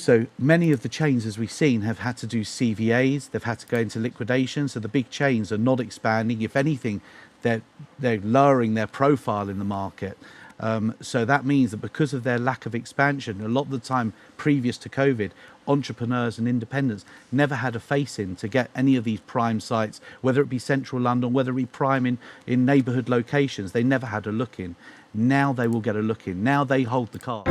So many of the chains, as we've seen, have had to do CVAs. They've had to go into liquidation. So the big chains are not expanding. If anything, they're lowering their profile in the market. So that means that because of their lack of expansion, a lot of the time previous to COVID, entrepreneurs and independents never had a face in to get any of these prime sites, whether it be central London, whether it be prime in neighbourhood locations. They never had a look in. Now they will get a look in. Now they hold the card.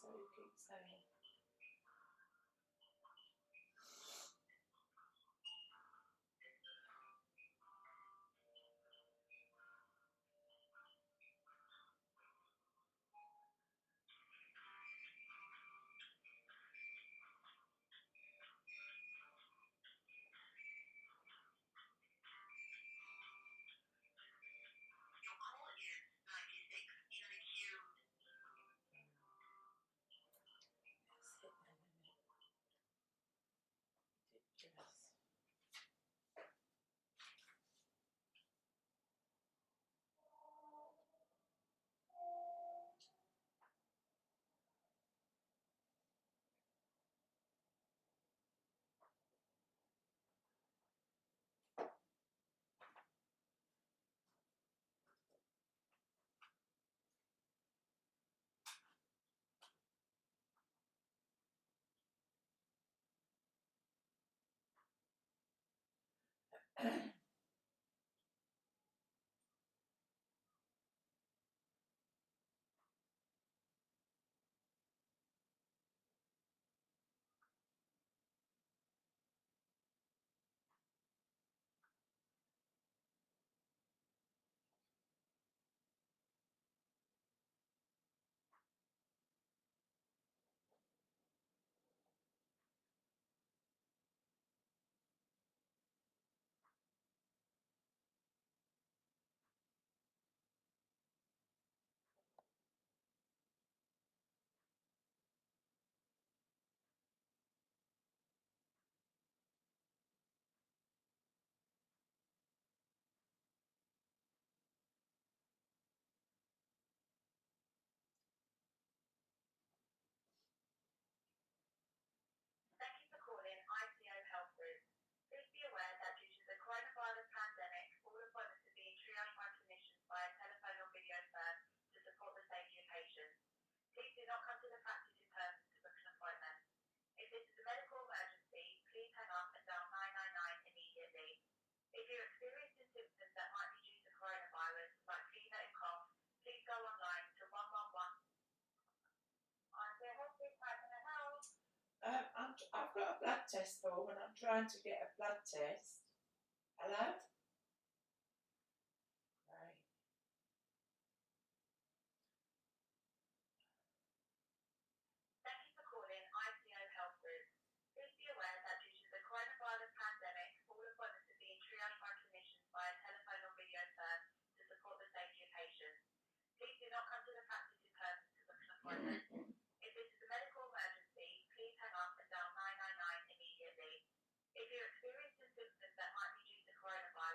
so you keep saying. That's it then, isn't it? Ridiculous. Thank you for calling ICO Health Group. Please be aware that due to the coronavirus pandemic, all appointments are being triaged by clinicians via telephone or video first to support the safety of patients. Please do not come to the practice in person to book an appointment. If this is a medical emergency, please hang up and dial 999 immediately. If you're experiencing symptoms that might be due to coronavirus, like fever and cough, please go online to 111. ICO Health Group, how can I help? I've got a blood test form and I'm trying to get a blood test. Hello? Right. Thank you for calling ICO Health Group. Please be aware that due to the coronavirus pandemic, all appointments are being triaged by clinicians via telephone or video first to support the safety of patients. Please do not come to the practice in person to book an appointment. If this is a medical emergency, please hang up and dial 999 immediately. If you're experiencing symptoms that might be due to coronavirus,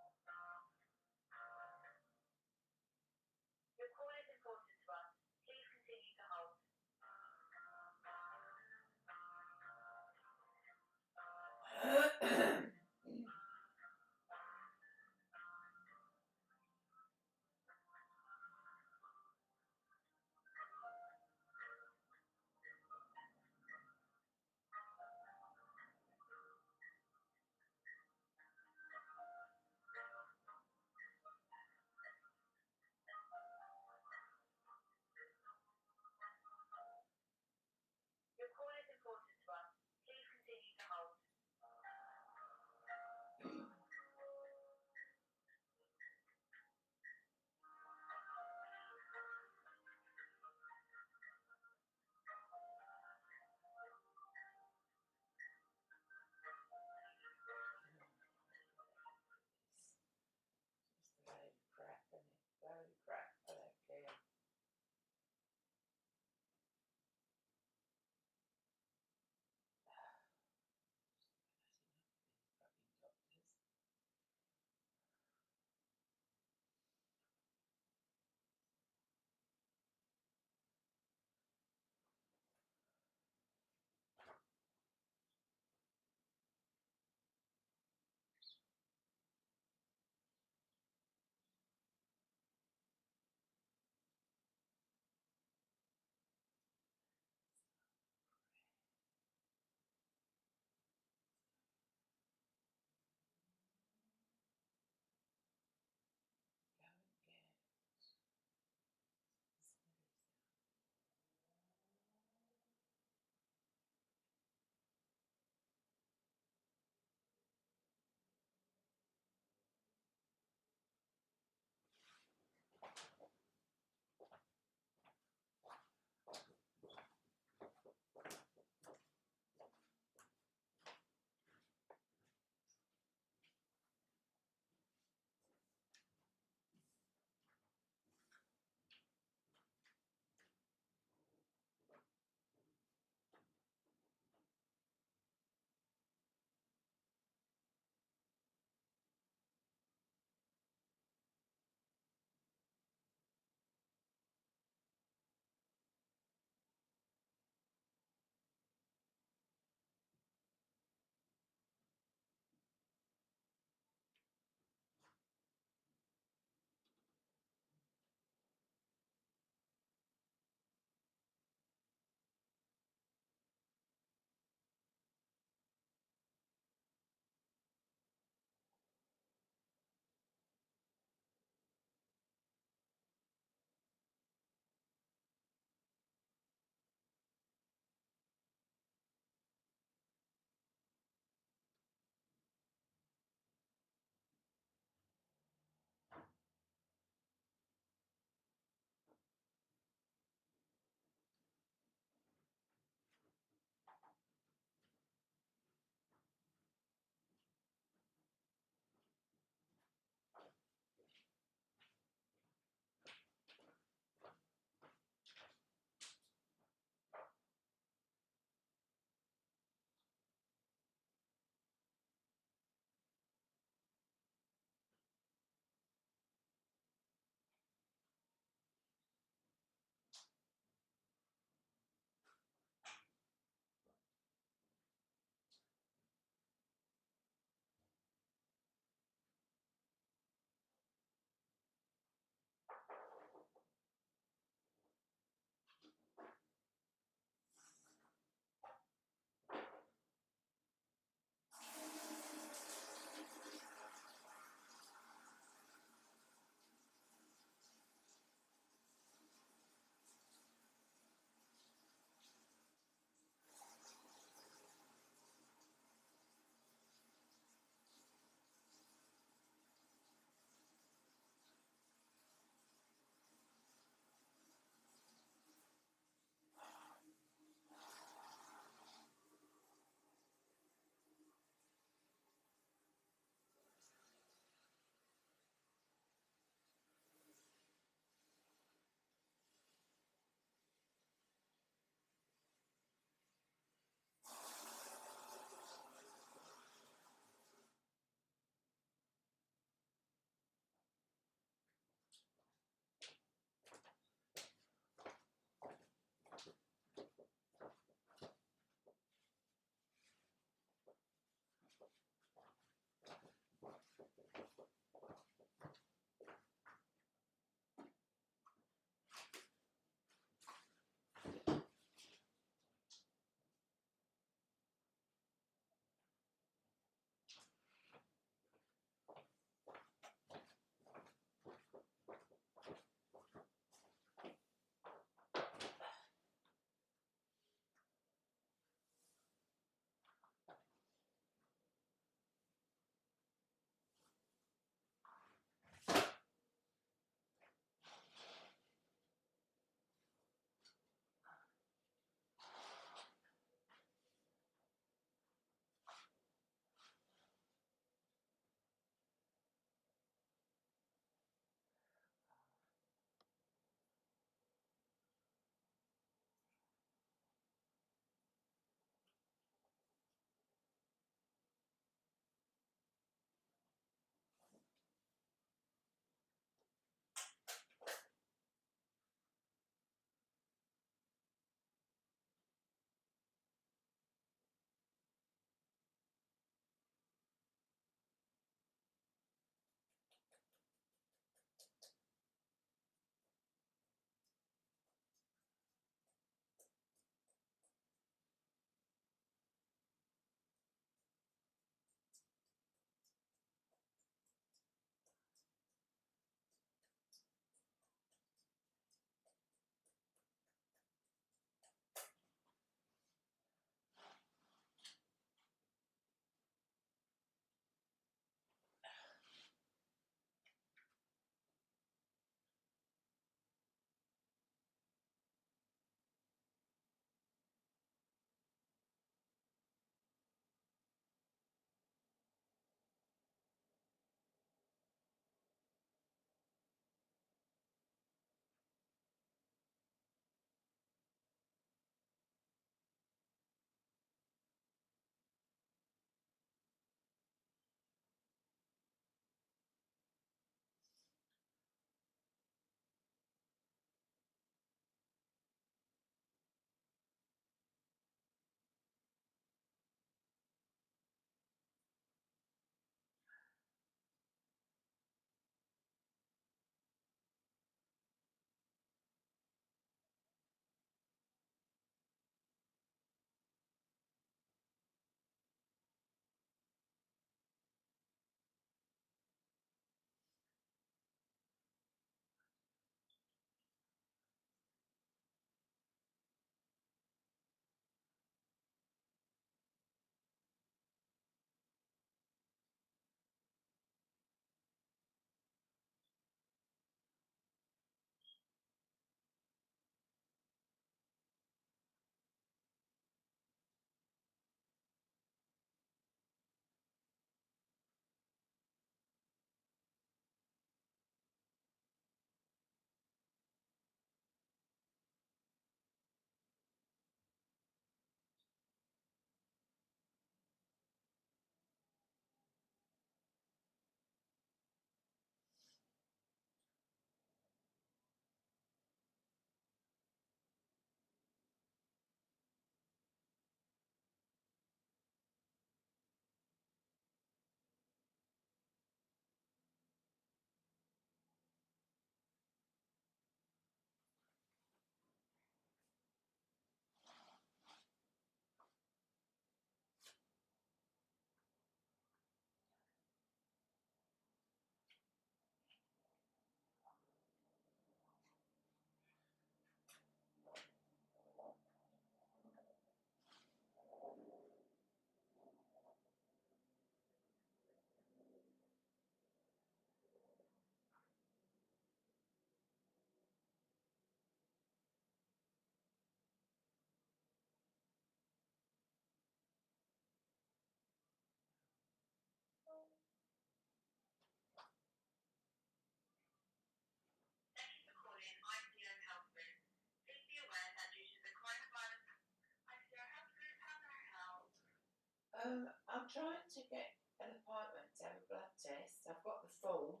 I'm trying to get an appointment to have a blood test. I've got the form,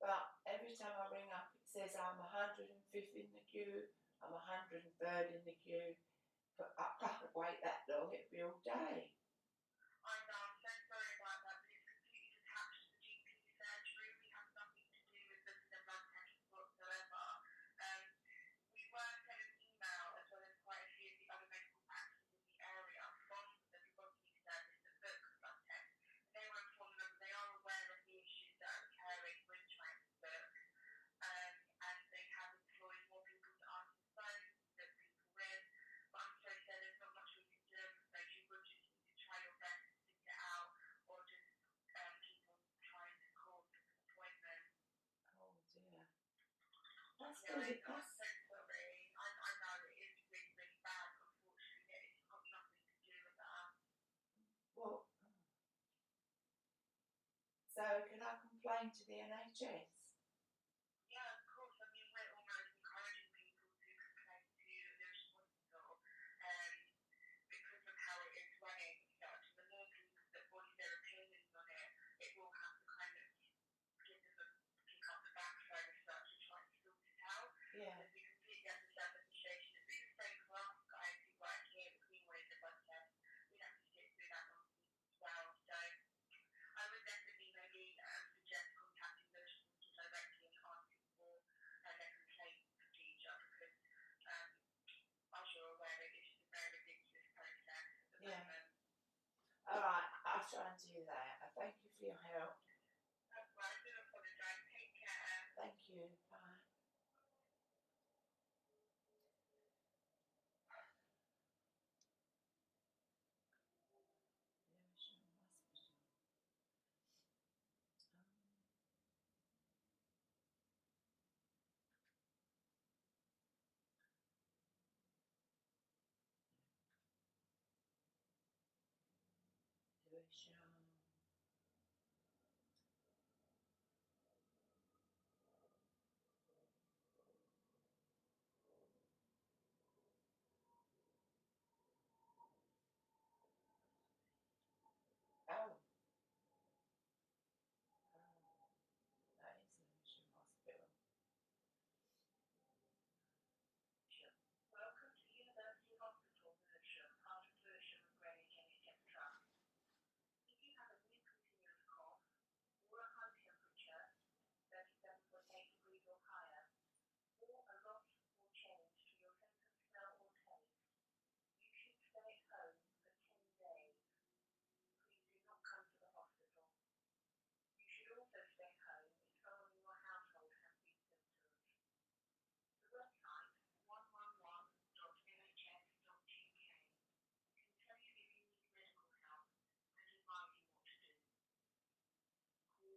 but every time I ring up, it says I'm 105th in the queue. I'm 103rd in the queue. But I can't wait that long. It'd be all day. I know, I'm so sorry about that, but it's completely detached to the GP surgery. We have nothing to do with the blood test whatsoever. We were sent an email as well as quite a few of the other medical practices in the area from the phlebotomy service that book blood tests. And they were informed that they are aware of the issues that are occurring when trying to book. And they have employed more people to answer the phone than people with. But I'm so sorry, there's not much we can do. So you would just need to try your best to stick it out, or just keep on trying to call for an appointment. Oh dear. That's Yeah, good. I'm so sorry. I know it is really, really bad. Unfortunately, it's got nothing to do with that. Well, so can I complain to the NHS? Yeah, of course. I mean, we're almost encouraging people to complain to the hospital because of how it is running and such. And the more people that voice their opinions on it, it will have to kind of give them a kick up the backside as such and try to sort it out. Yeah. Because we completely understand the frustration. It's been the same for us guys who work here because we wanted the blood test. We have to sit through that nonsense as well. So I would definitely maybe suggest contacting the hospital directly and asking for their complaint procedure because, as you're aware, it is just a very ridiculous process at the moment. All right, I'll try and do that. Thank you for your help. That's right. I do apologise. Take care. Thank you. Bye. Lewisham Hospital. Lewisham. Oh. That is Lewisham Hospital. Welcome to University Hospital, Lewisham, part of Lewisham and Greenwich NHS Trust. If you have a new continuous cough or a high temperature, 37.8 degrees or higher, or a loss or change to your sense of smell or taste, you should stay at home for 10 days. Please do not come to the hospital. You should also stay home if someone in your household has these symptoms. The website 111.nhs.uk can tell you if you need medical help and advise you what to do.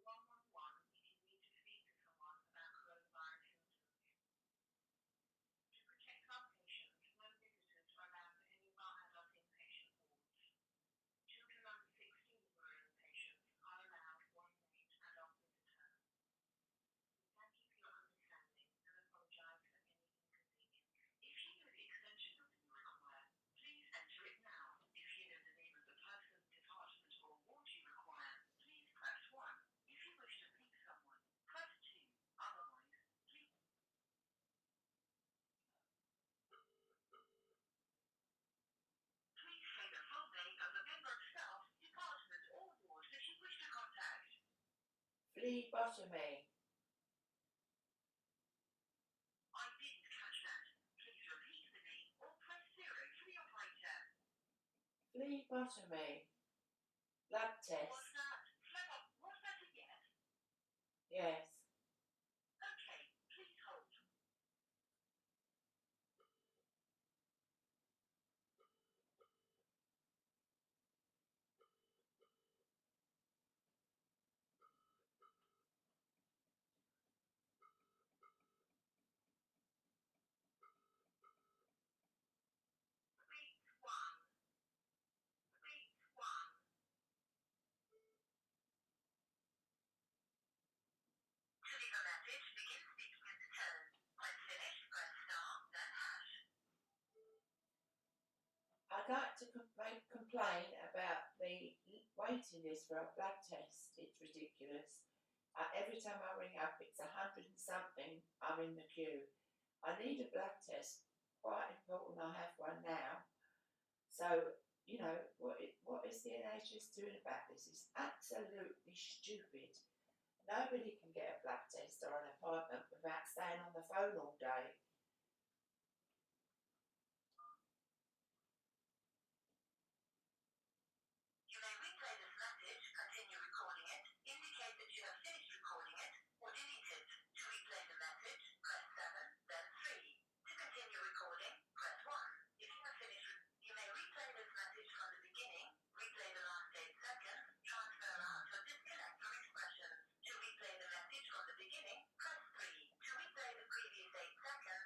Call 111 if you need to speak to someone about coronavirus symptoms. To protect our patients, no visitors are allowed to any of our adult inpatient wards. Children under 16 who are inpatients are allowed one named adult visitor. We thank you for your understanding and apologise for any inconvenience. If you know the extension number you require, please enter it now. If you know the name of the person, department or ward you require, please press 1. If you wish to speak to someone, press 2. Otherwise, please say the full name of the member of staff, department or ward that you wish to contact. Phlebotomy. I didn't catch that. Please repeat the name or press 0 for the operator. Phlebotomy. Blood test. Was that a yes? Yes. Okay, please hold. To leave a message, begin speaking at the tone. When finished, press star, then hash. I'd like to complain about the waiting list for a blood test. It's ridiculous. Every time I ring up, it's 100 and something. I'm in the queue. I need a blood test. Quite important. I have one now. So, you know, what is the NHS doing about this? It's absolutely stupid. Nobody can get a blood test or an appointment without staying on the phone all day. You may replay this message, continue recording it, indicate that you have finished recording it, or delete it. To replay the message, press 7, then 3. To continue recording, press 1. If you have finished, you may replay this message from the beginning, replay the last 8 seconds, transfer out or disconnect from expressions. To replay the message from the beginning, press 3. To replay the previous 8 seconds,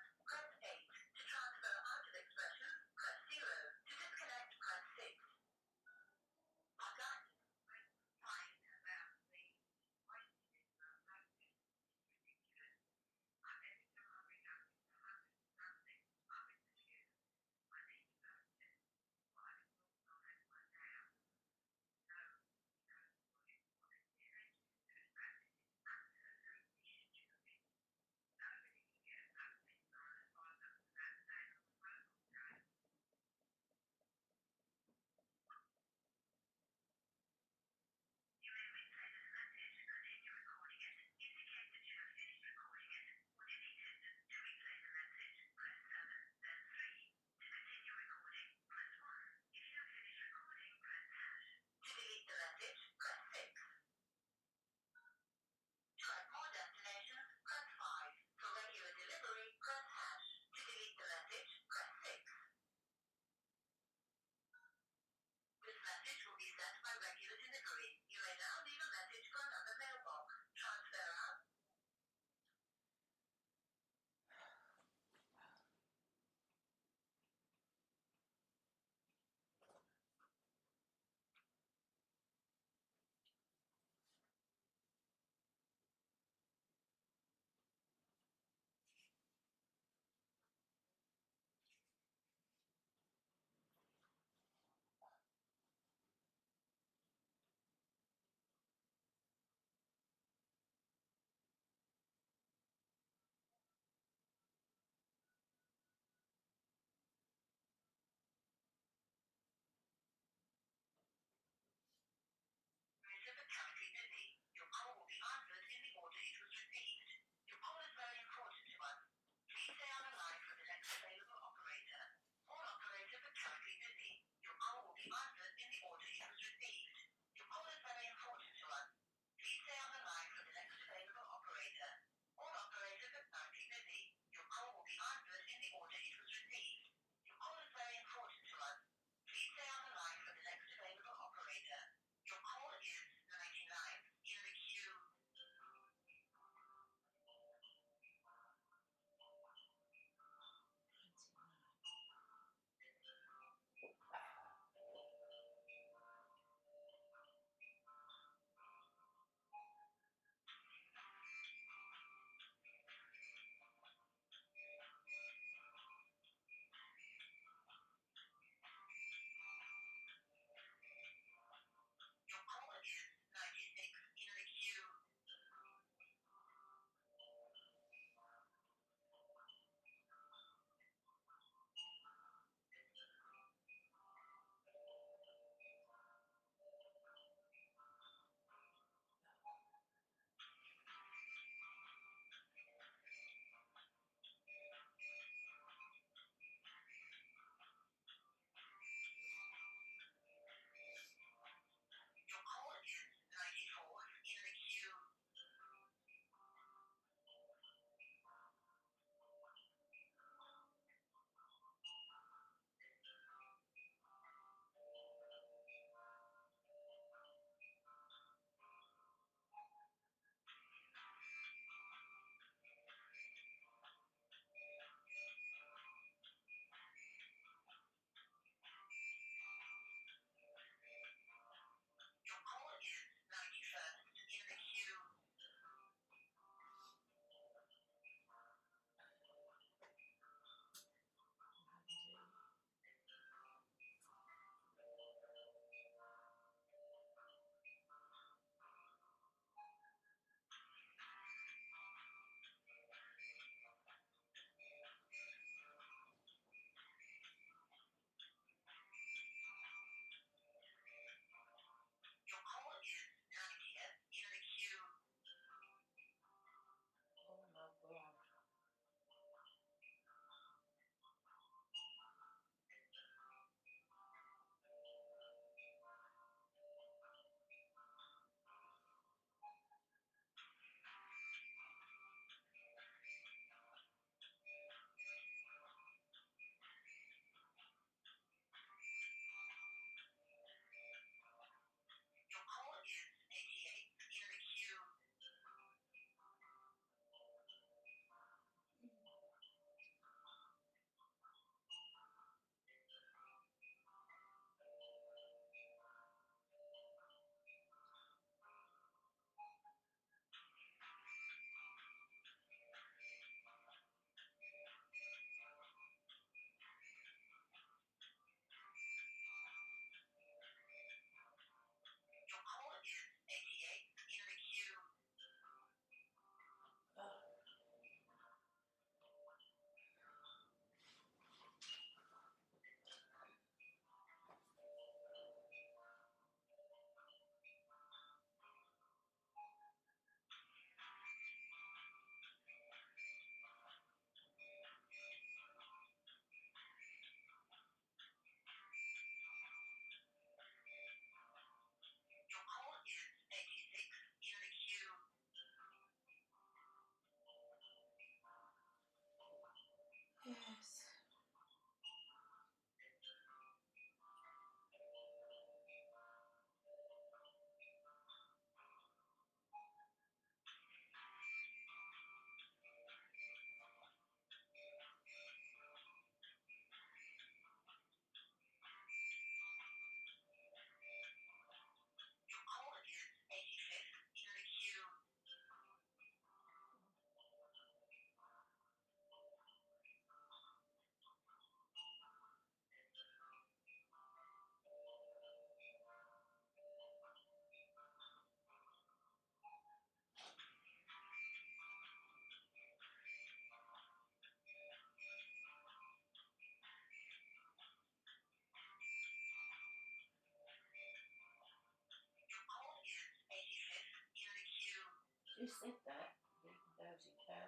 Who said that? Leaving Dozy Cow.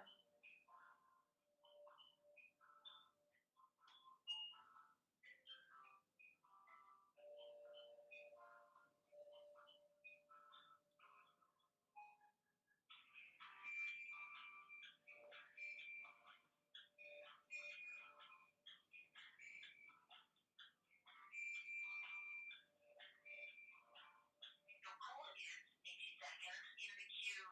Your call is 80 seconds in the queue.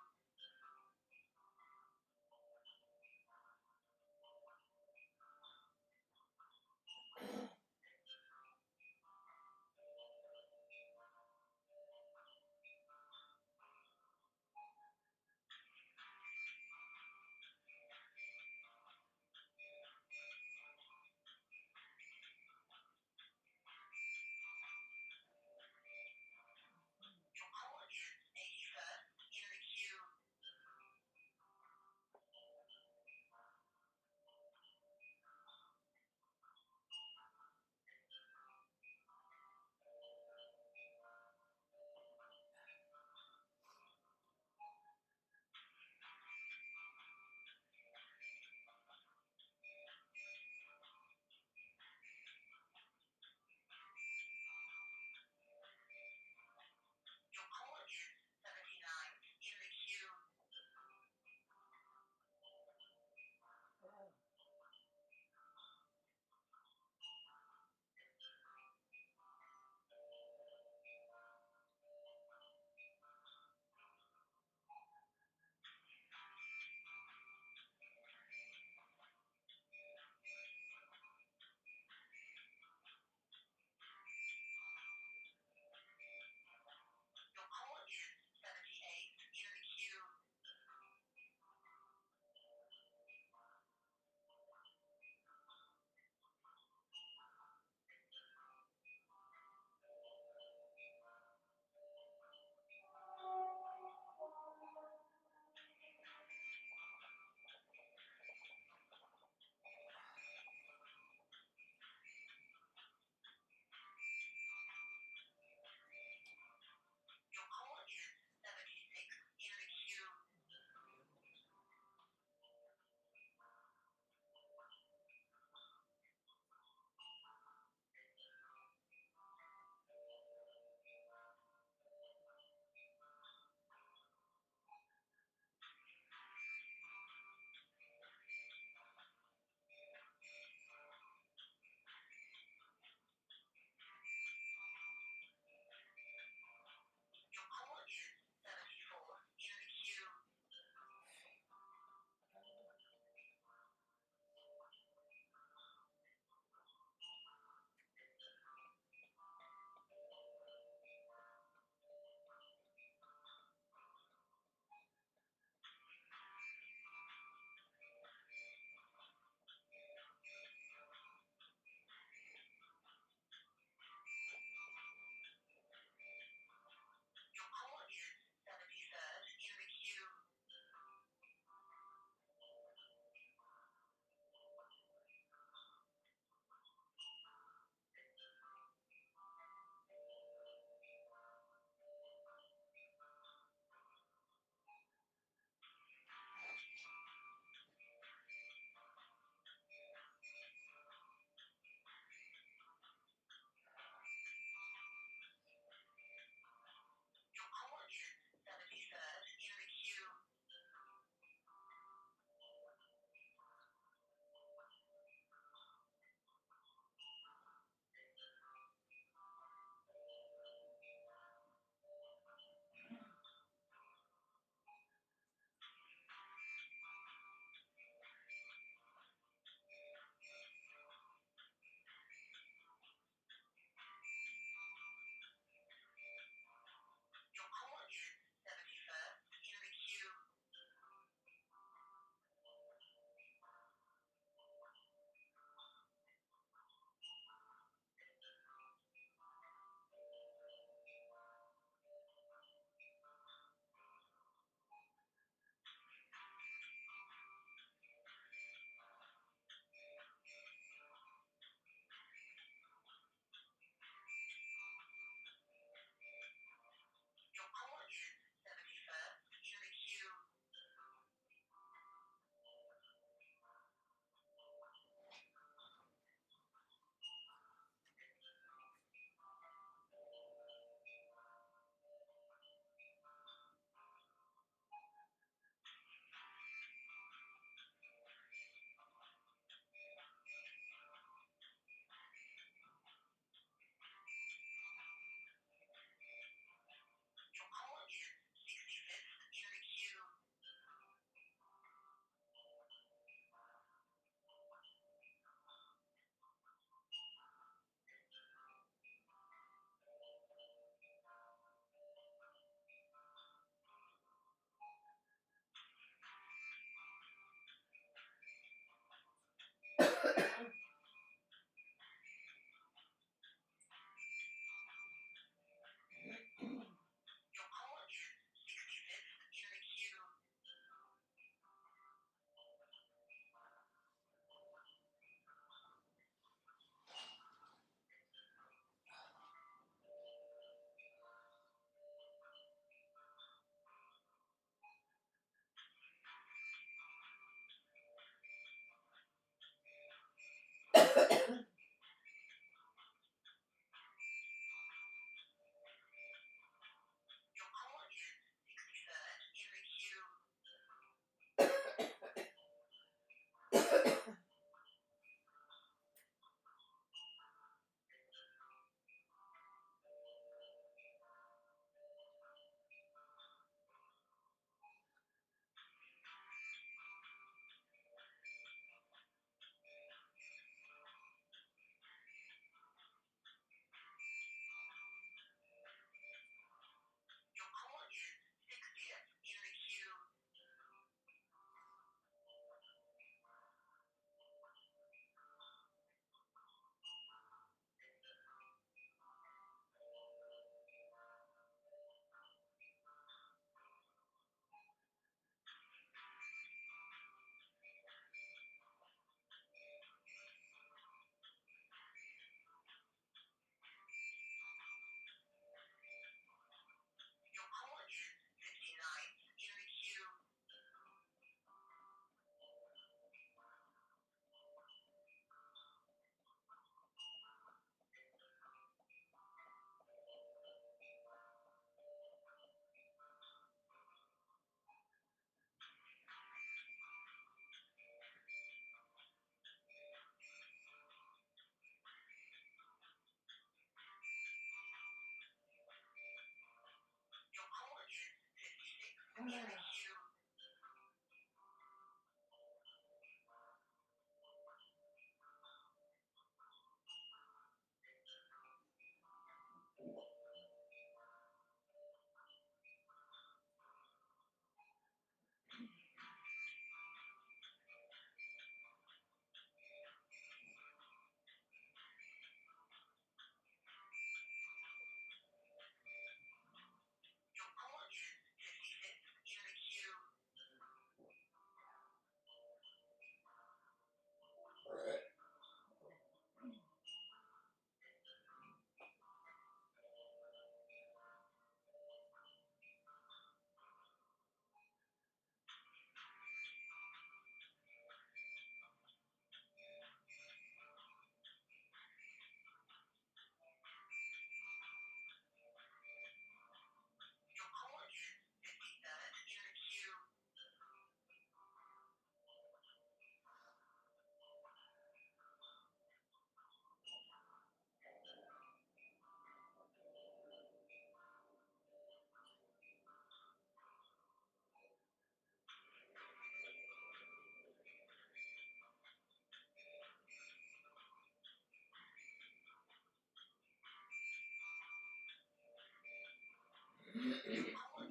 Your call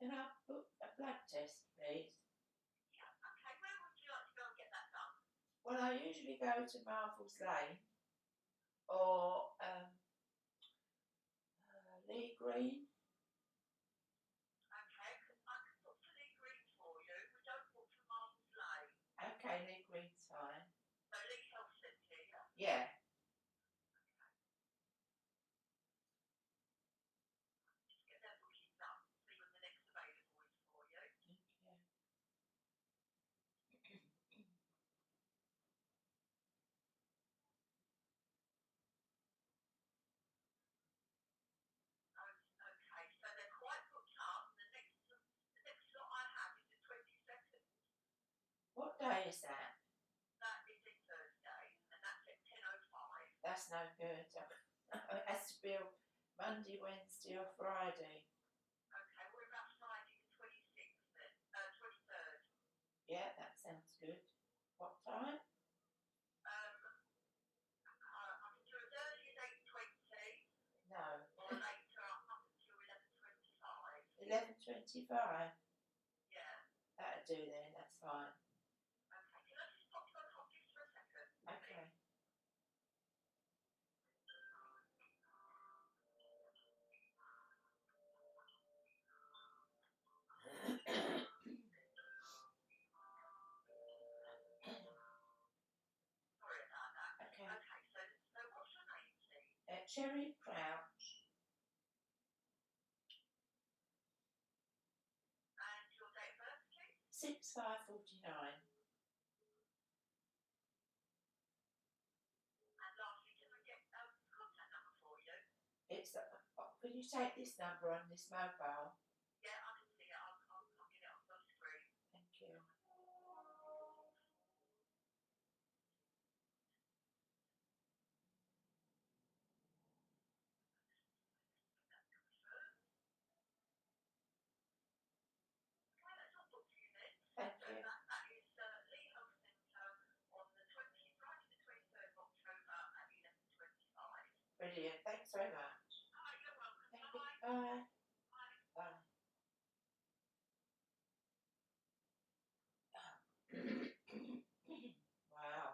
Can I book a blood test, please? Yeah, okay. Where would you like to go and get that done? Well, I usually go to Marvel's Lane or Lee Green. Okay, I can book for Lee Green for you. We don't book for Marvel's Lane. Okay, Lee Green's fine. So Lee Health Centre, yeah? Yeah. Just get their bookings up, see when the next available is for you. Okay. Okay, so they're quite booked up. The next slot I have is the 22nd. What day is that? That is a Thursday, and that's at 10:05. That's no good. It has to be a Monday, Wednesday, or Friday. Okay, what about Friday the 26th then? 23rd. Yeah, that sounds good. What time? I can do as early as 8:20 No. or later up until 11:25. 11:25. Yeah. That'll do then. That's fine. Okay, can I just pop you on hold just for a second? Okay. Sorry about that. Okay. Okay, so what's your name, please? Cherry Crouch. And your date of birth, please? 6549. And lastly, can I get contact number for you? It's. Could you take this number on this mobile? Yeah, I can see it. I'll get it on the screen. Thank you. Okay, that's all booked for you then. Thank So you. that is Lee Health Centre on the Friday the 23rd of October at 11:25. Brilliant. Thanks very much. You're welcome. Thank you. Bye. Bye. Bye. Bye. Wow.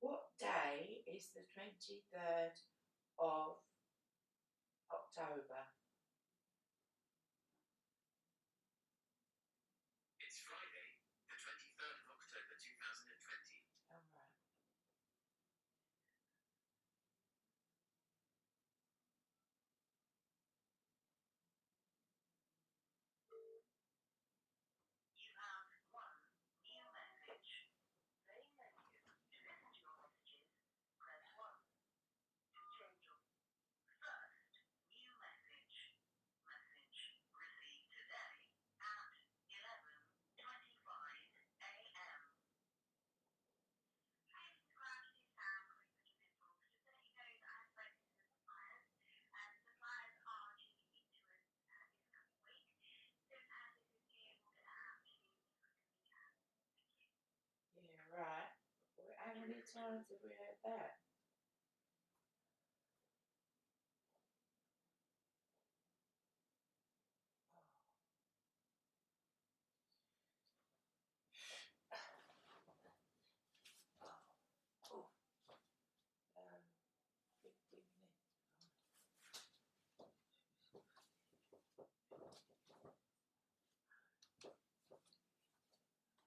What day is the 23rd of October? It's Friday, the 23rd of October 2020. All right. You have one new message. Main menu. To listen to your messages, press 1. To change your first new message. Message received today at 11:25 a.m. Hi, this is Crouch. This is Sam calling from Japan Talks. Just to let you know that I have spoken to the suppliers. Suppliers are due to speak to us this coming week. So as this is new, we'll get that out to you as quick as we can. Thank you. Yeah, right. How many times have we heard that? Oh. 15 minutes.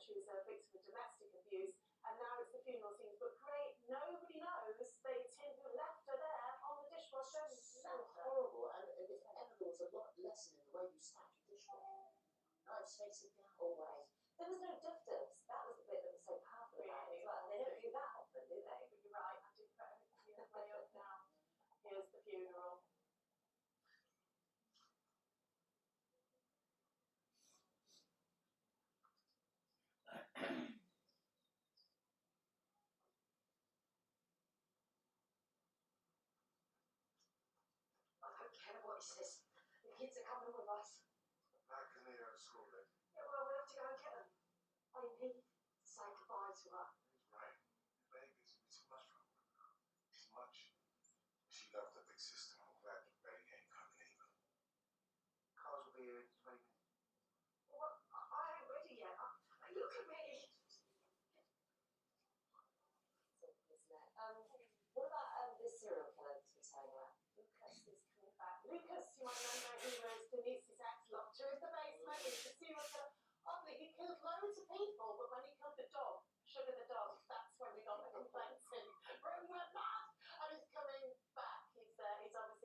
She was a victim of domestic abuse, and now it's the funeral scenes. But great, nobody knows they left her there on the dishwasher. So horrible, and if ever there was a lesson in the way you stack your dishwasher, knives face it down. Always. There was no dufters. That was the bit that was so powerful about it as well. They don't do that often, do they? But you're right. I did put everything way up now. Here's the funeral. I don't care what he says. The kids are coming with us. How can they go to school then? Yeah, well, we'll have to go and get them. I need to say goodbye to her. He's right. Baby's too much for her. Too much. She loved the big sister. I'm glad that Betty ain't coming either. Cars will be here in 20 minutes. Well, I ain't ready yet. Look at me. Isn't it? What about this serial killer that we're saying about? Lucas is coming back. Lucas, you might remember, he was Denise's ex, locked her in the basement. He's a serial killer. Oddly, he killed loads of people, but when he killed the dog, Sugar the dog, that's when we got the complaints in. Bring him mad! And he's coming back. He's obviously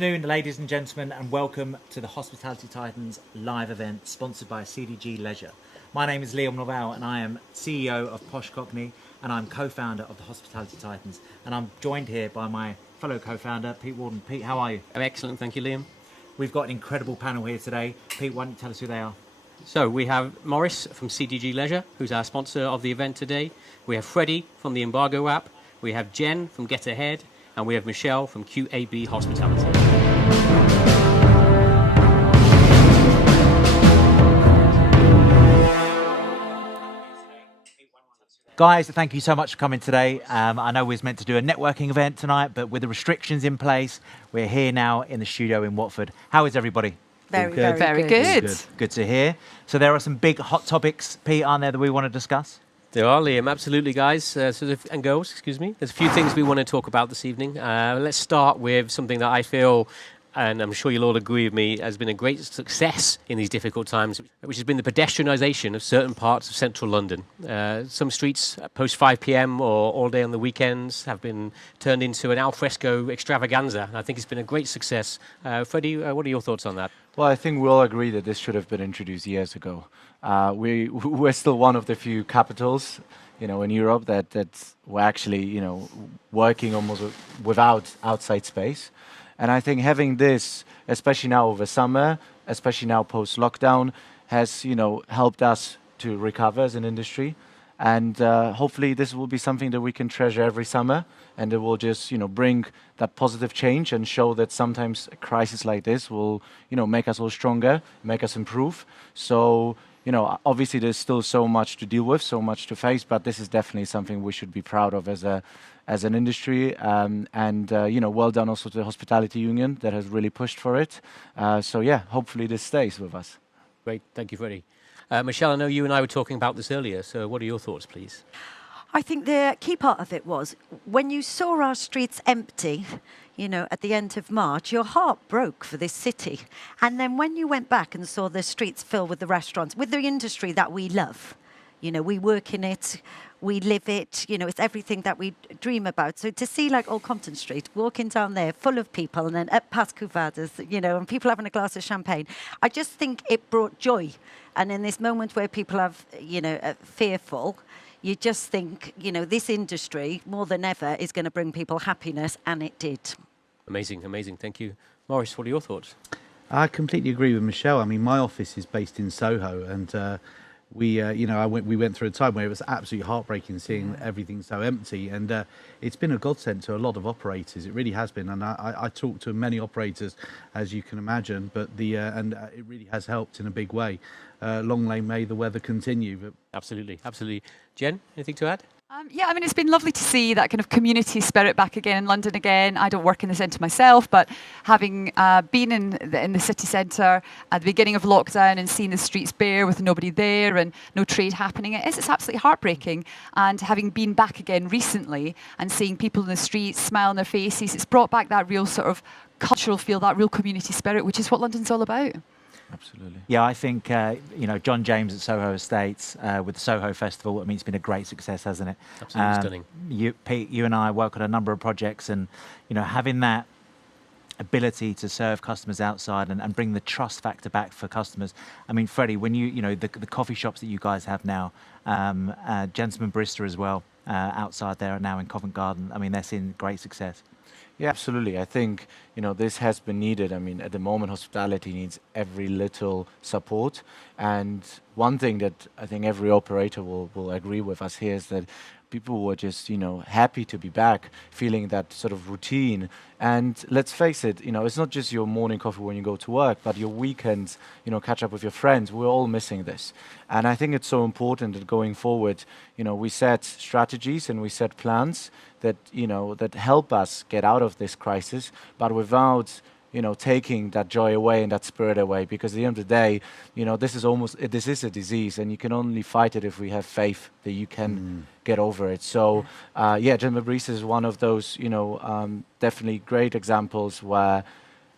afternoon, ladies and gentlemen, and welcome to the Hospitality Titans live event sponsored by CDG Leisure. My name is Liam Laval and I am CEO of Posh Cockney and I'm co-founder of the Hospitality Titans. And I'm joined here by my fellow co-founder, Pete Warden. Pete, how are you? I'm excellent, thank you, Liam. We've got an incredible panel here today. Pete, why don't you tell us who they are? So we have Morris from CDG Leisure, who's our sponsor of the event today. We have Freddie from the Embargo app. We have Jen from Get Ahead. And we have Michelle from QAB Hospitality. Guys, thank you so much for coming today. I know we was meant to do a networking event tonight, but with the restrictions in place, we're here now in the studio in Watford. How is everybody? Very, good. very good. Good to hear. So there are some big hot topics, Pete, aren't there, that we want to discuss? There are, Liam, absolutely, guys. And girls, excuse me. There's a few things we want to talk about this evening. Let's start with something that I feel, and I'm sure you'll all agree with me, has been a great success in these difficult times, which has been the pedestrianisation of certain parts of central London. Some streets post 5 p.m. or all day on the weekends have been turned into an alfresco extravaganza. I think it's been a great success. Freddie, what are your thoughts on that? Well, I think we all agree that this should have been introduced years ago. We're still one of the few capitals, in Europe that we're actually, working almost without outside space. And I think having this, especially now over summer, especially now post-lockdown, has, helped us to recover as an industry. And hopefully this will be something that we can treasure every summer, and it will just, bring that positive change and show that sometimes a crisis like this will, make us all stronger, make us improve. So, obviously there's still so much to deal with, so much to face, but this is definitely something we should be proud of as an industry. Well done also to the Hospitality Union that has really pushed for it. Hopefully this stays with us. Great, thank you, Freddie. Michelle, I know you and I were talking about this earlier, so what are your thoughts, please? I think the key part of it was when you saw our streets empty, at the end of March, your heart broke for this city. And then when you went back and saw the streets filled with the restaurants, with the industry that we love, we work in it, we live it, it's everything that we dream about. So to see like Old Compton Street, walking down there full of people and then up past Cuvadas, and people having a glass of champagne, I just think it brought joy. And in this moment where people have, fearful, you just think, this industry more than ever is going to bring people happiness, and it did. Amazing, amazing. Thank you. Morris, what are your thoughts? I completely agree with Michelle. I mean, my office is based in Soho, and we went through a time where it was absolutely heartbreaking seeing everything so empty, and it's been a godsend to a lot of operators. It really has been, and I talked to many operators, as you can imagine, but it really has helped in a big way. Long may the weather continue. But Absolutely, absolutely. Jen, anything to add? It's been lovely to see that kind of community spirit back again in London again. I don't work in the centre myself, but having been in the city centre at the beginning of lockdown and seeing the streets bare with nobody there and no trade happening, it's absolutely heartbreaking. And having been back again recently and seeing people in the streets, smile on their faces, it's brought back that real sort of cultural feel, that real community spirit, which is what London's all about. Absolutely. Yeah, I think, John James at Soho Estates with the Soho Festival, it's been a great success, hasn't it? Absolutely stunning. Pete, you and I work on a number of projects, and, having that ability to serve customers outside and bring the trust factor back for customers. I mean, Freddie, when the coffee shops that you guys have now, Gentleman Barista as well, outside there now in Covent Garden, they're seeing great success. Yeah, absolutely. I think, this has been needed. At the moment, hospitality needs every little support. And one thing that I think every operator will agree with us here is that people were just, happy to be back, feeling that sort of routine. And let's face it, it's not just your morning coffee when you go to work, but your weekends, catch up with your friends. We're all missing this. And I think it's so important that going forward, we set strategies and we set plans that, that help us get out of this crisis, but without, taking that joy away and that spirit away, because at the end of the day, this is a disease, and you can only fight it if we have faith that you can get over it. So, Gentleman Barista is one of those, definitely great examples where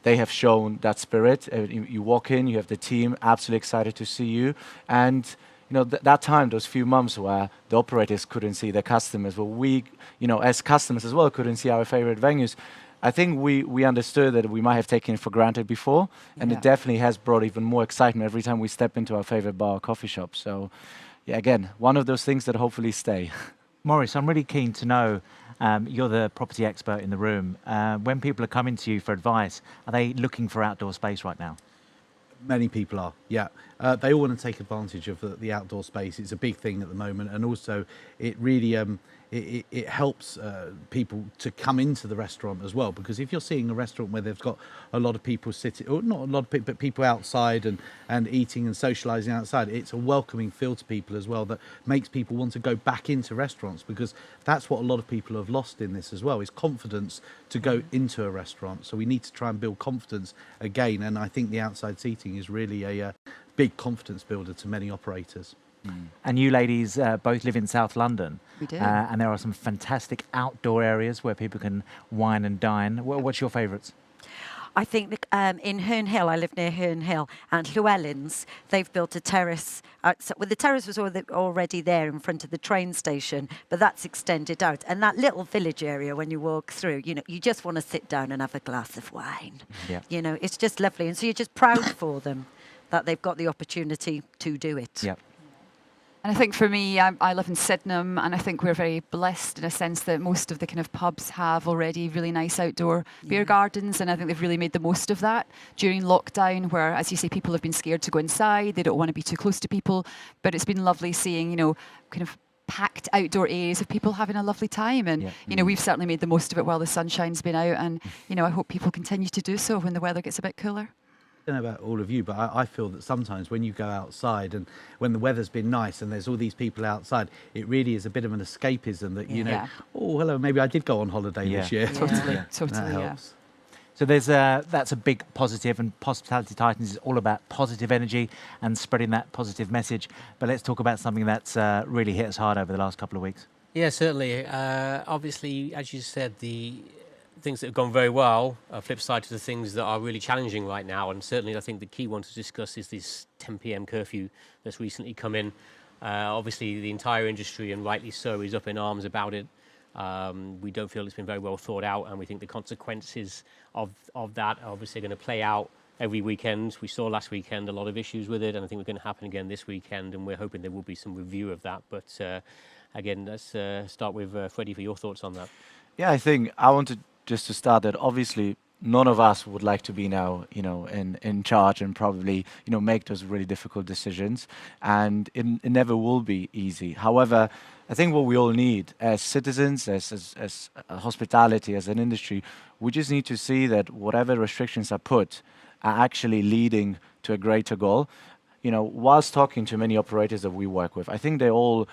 they have shown that spirit. You walk in, you have the team absolutely excited to see you, and that time, those few months where the operators couldn't see their customers, but we, as customers as well, couldn't see our favorite venues. I think we understood that we might have taken it for granted before, and Yeah. it definitely has brought even more excitement every time we step into our favorite bar or coffee shop. So, yeah, again, one of those things that hopefully stay. Maurice, I'm really keen to know, you're the property expert in the room. When people are coming to you for advice, are they looking for outdoor space right now? Many people are, yeah. They all want to take advantage of the outdoor space. It's a big thing at the moment, and also it really it helps people to come into the restaurant as well. Because if you're seeing a restaurant where they've got a lot of people sitting, or not a lot of people, but people outside and eating and socialising outside, it's a welcoming feel to people as well that makes people want to go back into restaurants, because that's what a lot of people have lost in this as well, is confidence to go into a restaurant. So we need to try and build confidence again, and I think the outside seating is really a big confidence builder to many operators. And you ladies both live in South London. We do. And there are some fantastic outdoor areas where people can wine and dine. What's your favourites? I think in Herne Hill, I live near Herne Hill, and Llewellyn's, they've built a terrace. Well, the terrace was already there in front of the train station, but that's extended out. And that little village area, when you walk through, you know, you just want to sit down and have a glass of wine. Yeah. You know, it's just lovely. And so you're just proud for them that they've got the opportunity to do it. Yep. And I think for me, I live in Sydenham, and I think we're very blessed in a sense that most of the kind of pubs have already really nice outdoor beer gardens, and I think they've really made the most of that during lockdown, where, as you say, people have been scared to go inside, they don't want to be too close to people, but it's been lovely seeing, you know, kind of packed outdoor areas of people having a lovely time, and you know, we've certainly made the most of it while the sunshine's been out, and you know, I hope people continue to do so when the weather gets a bit cooler. I don't know about all of you, but I feel that sometimes when you go outside and when the weather's been nice and there's all these people outside, it really is a bit of an escapism that, you know, Yeah. oh, hello, maybe I did go on holiday this year. Totally, Yeah. totally, That yeah. helps. So that's a big positive, and Hospitality Titans is all about positive energy and spreading that positive message. But let's talk about something that's really hit us hard over the last couple of weeks. Yeah, certainly. Obviously, as you said, the things that have gone very well are flip side to the things that are really challenging right now. And certainly, I think the key one to discuss is this 10 p.m. curfew that's recently come in. Obviously, the entire industry, and rightly so, is up in arms about it. We don't feel it's been very well thought out, and we think the consequences of that are obviously going to play out every weekend. We saw last weekend a lot of issues with it, and I think they're going to happen again this weekend, and we're hoping there will be some review of that. But again, let's start with Freddie for your thoughts on that. Yeah, I think I wanted just to start that obviously none of us would like to be now, you know, in charge and probably, you know, make those really difficult decisions. And it never will be easy. However, I think what we all need as citizens, as hospitality, as an industry, we just need to see that whatever restrictions are put are actually leading to a greater goal. You know, whilst talking to many operators that we work with, I think they all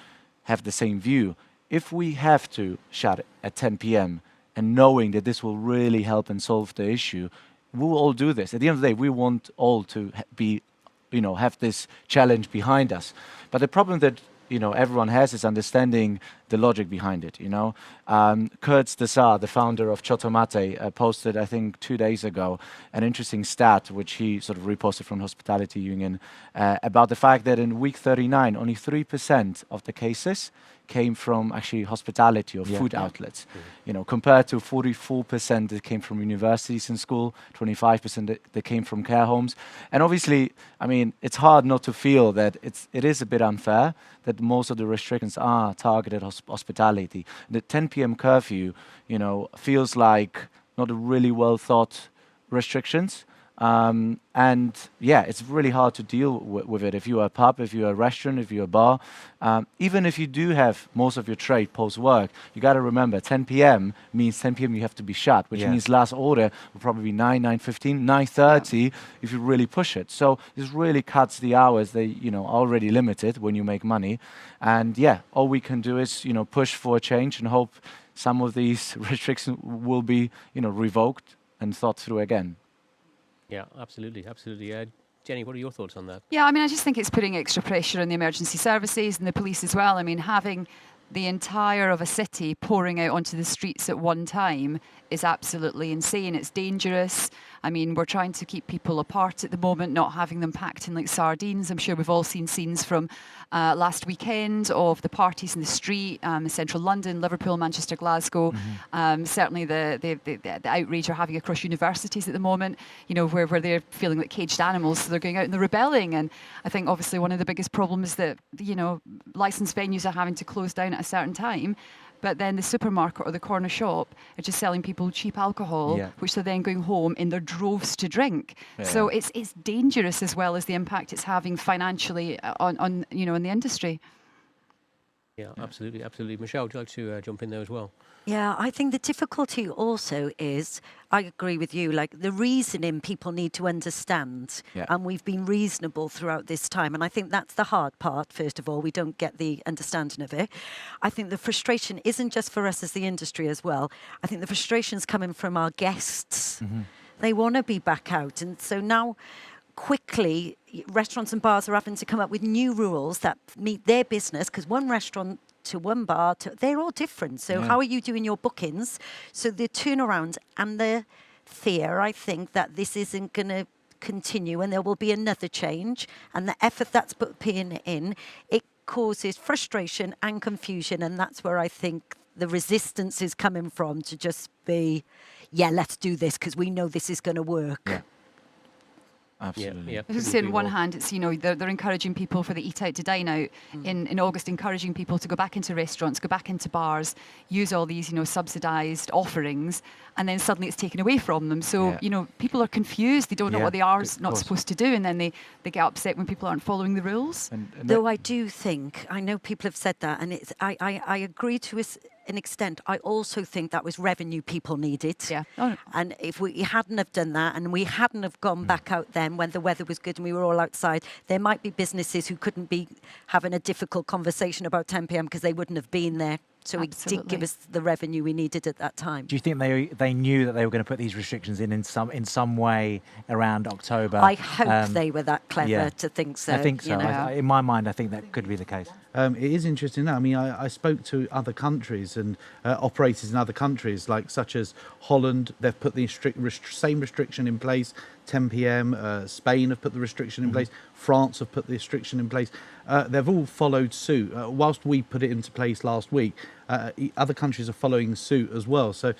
have the same view. If we have to shut at 10 p.m., and knowing that this will really help and solve the issue, we will all do this. At the end of the day, we want all to be, you know, have this challenge behind us. But the problem that, you know, everyone has is understanding the logic behind it, you know. Kurt Stessar, the founder of Chotomate, posted, I think 2 days ago, an interesting stat, which he sort of reposted from Hospitality Union, about the fact that in week 39, only 3% of the cases came from actually hospitality or food outlets, you know, compared to 44% that came from universities and school, 25% that came from care homes. And obviously, I mean, it's hard not to feel that it is a bit unfair that most of the restrictions are targeted hospitality. The 10 p.m. curfew, you know, feels like not a really well thought restrictions. And yeah, it's really hard to deal with it. If you're a pub, if you're a restaurant, if you're a bar, even if you do have most of your trade post-work, you got to remember 10 p.m. means 10 p.m. you have to be shut, which means last order will probably be 9, 9:15, 9:30 if you really push it. So this really cuts the hours that, you know, are already limited when you make money. And yeah, all we can do is, you know, push for a change and hope some of these restrictions will be, you know, revoked and thought through again. Yeah, absolutely, absolutely. Jenny, what are your thoughts on that? Yeah, I mean, I just think it's putting extra pressure on the emergency services and the police as well. I mean, having the entire of a city pouring out onto the streets at one time is absolutely insane. It's dangerous. I mean, we're trying to keep people apart at the moment, not having them packed in like sardines. I'm sure we've all seen scenes from last weekend of the parties in the street, in central London, Liverpool, Manchester, Glasgow. Certainly the outrage we're having across universities at the moment, you know, where they're feeling like caged animals, so they're going out and they're rebelling. And I think obviously one of the biggest problems that, you know, licensed venues are having to close down at a certain time. But then the supermarket or the corner shop are just selling people cheap alcohol, Yeah. which they're then going home in their droves to drink. So it's dangerous as well as the impact it's having financially on you know, in the industry. Yeah, absolutely, absolutely. Michelle, would you like to jump in there as well? Yeah, I think the difficulty also is, I agree with you, like the reasoning people need to understand. Yeah. And we've been reasonable throughout this time. And I think that's the hard part, first of all. We don't get the understanding of it. I think the frustration isn't just for us as the industry as well. I think the frustration's coming from our guests. They want to be back out. And so now, quickly, restaurants and bars are having to come up with new rules that meet their business, because one restaurant to one bar, they're all different. So how are you doing your bookings? So the turnaround and the fear, I think, that this isn't going to continue and there will be another change, and the effort that's put in, it causes frustration and confusion, and that's where I think the resistance is coming from, to just be, yeah, let's do this because we know this is going to work. Yeah. Absolutely. Yeah, I was saying, on one hand, it's, you know, they're encouraging people for the Eat Out to Dine Out in August, encouraging people to go back into restaurants, go back into bars, use all these, you know, subsidised offerings, and then suddenly it's taken away from them. So, you know, people are confused. They don't know what they are not supposed to do, and then they get upset when people aren't following the rules. And Though I do think, I know people have said that, and it's, I agree to an extent. I also think that was revenue people needed. Yeah. Oh, And if we hadn't have done that, and we hadn't have gone back out then when the weather was good and we were all outside, there might be businesses who couldn't be having a difficult conversation about 10 p.m. because they wouldn't have been there. So it did give Absolutely. us the revenue we needed at that time. Do you think they knew that they were going to put these restrictions in some way around October? I hope they were that clever yeah. to think so. I think so. You know. In my mind, I think that could be the case. It is interesting now. I mean, I spoke to other countries and operators in other countries, like such as Holland. They've put the same restriction in place. 10 p.m. Spain have put the restriction in place. France have put the restriction in place. They've all followed suit. Whilst we put it into place last week, other countries are following suit as well. So,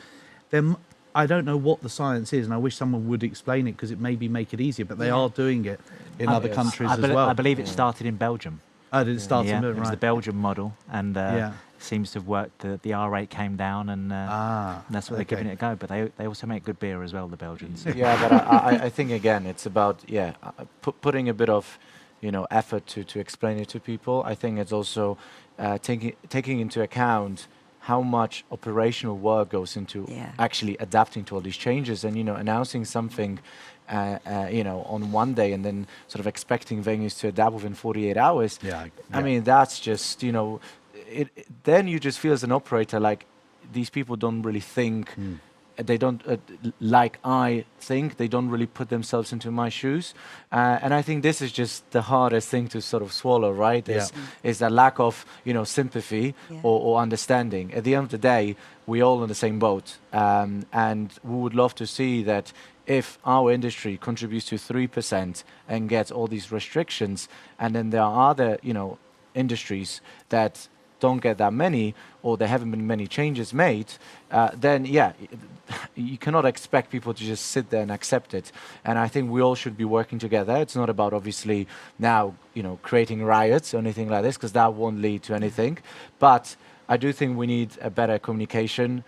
I don't know what the science is, and I wish someone would explain it, because it maybe make it easier. But they are doing it in other countries as well. I believe it started in Belgium. Oh, did it start in It Belgium? was the Right. Belgian model, and seems to have worked. The R rate came down, and that's what they're giving it a go. But they also make good beer as well, the Belgians. Yeah, but I think again, it's about putting a bit of, you know, effort to explain it to people. I think it's also taking into account how much operational work goes into actually adapting to all these changes, and, you know, announcing something you know, on one day and then sort of expecting venues to adapt within 48 hours. I mean, that's just, you know, then you just feel as an operator like these people don't really think, they don't, like I think, they don't really put themselves into my shoes. And I think this is just the hardest thing to sort of swallow, right? Is that lack of, you know, sympathy or understanding. At the end of the day, we're all in the same boat. And we would love to see that if our industry contributes to 3% and gets all these restrictions, and then there are other, you know, industries that don't get that many, or there haven't been many changes made, then you cannot expect people to just sit there and accept it. And I think we all should be working together. It's not about obviously now, you know, creating riots or anything like this, because that won't lead to anything. But I do think we need a better communication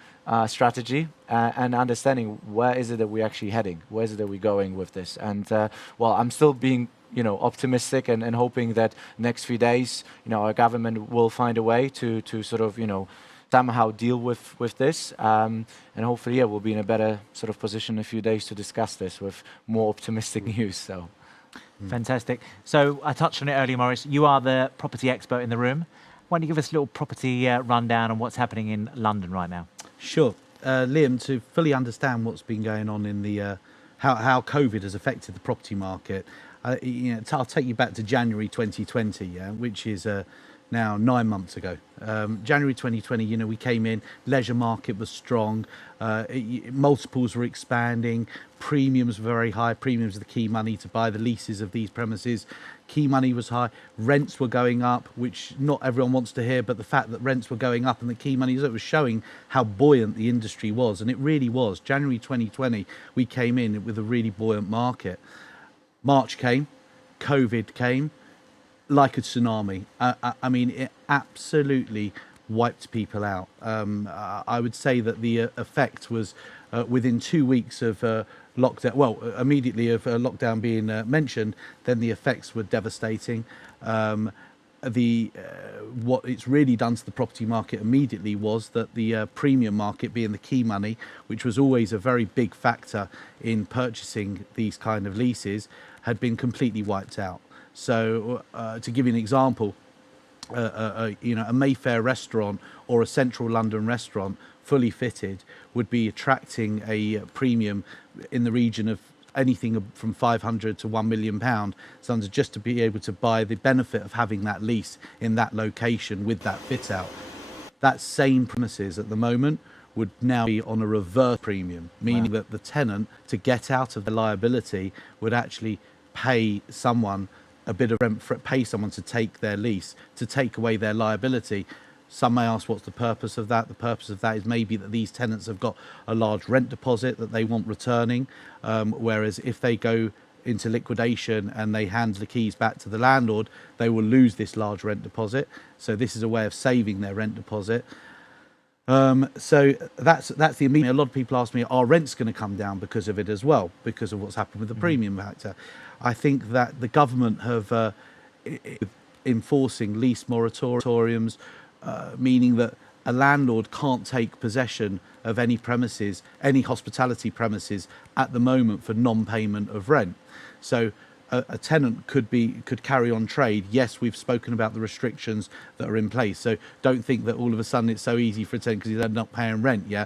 strategy and understanding where is it that we're actually heading, where is it that we're going with this. And well, I'm still being, you know, optimistic and hoping that next few days, you know, our government will find a way to sort of, you know, somehow deal with this, and hopefully, we'll be in a better sort of position in a few days to discuss this with more optimistic news. So, Fantastic. So I touched on it earlier, Maurice. You are the property expert in the room. Why don't you give us a little property rundown on what's happening in London right now? Sure. Liam, to fully understand what's been going on in the how COVID has affected the property market, you know, I'll take you back to January 2020, which is now 9 months ago. January 2020, you know, we came in, leisure market was strong, multiples were expanding, premiums were very high. Premiums are the key money to buy the leases of these premises. Key money was high, rents were going up, which not everyone wants to hear, but the fact that rents were going up and the key money, it was showing how buoyant the industry was, and it really was. January 2020, we came in with a really buoyant market. March came, COVID came, like a tsunami. I mean, it absolutely wiped people out. I would say that the effect was within 2 weeks of lockdown, well, immediately of lockdown being mentioned, then the effects were devastating. What it's really done to the property market immediately was that the premium market, being the key money, which was always a very big factor in purchasing these kind of leases, had been completely wiped out. So to give you an example, you know, a Mayfair restaurant or a central London restaurant fully fitted would be attracting a premium in the region of anything from 500 to £1 million, so just to be able to buy the benefit of having that lease in that location with that fit out. That same premises at the moment would now be on a reverse premium, meaning that the tenant, to get out of the liability, would actually pay someone a bit of rent for it, pay someone to take their lease, to take away their liability. Some may ask, what's the purpose of that? The purpose of that is maybe that these tenants have got a large rent deposit that they want returning, whereas if they go into liquidation and they hand the keys back to the landlord, they will lose this large rent deposit. So this is a way of saving their rent deposit. So that's the immediate. A lot of people ask me, are rents going to come down because of it as well, because of what's happened with the premium factor? I think that the government have enforcing lease moratoriums, meaning that a landlord can't take possession of any premises, any hospitality premises at the moment for non-payment of rent. So a tenant could carry on trade. Yes, we've spoken about the restrictions that are in place. So don't think that all of a sudden it's so easy for a tenant because they're not paying rent. Yeah.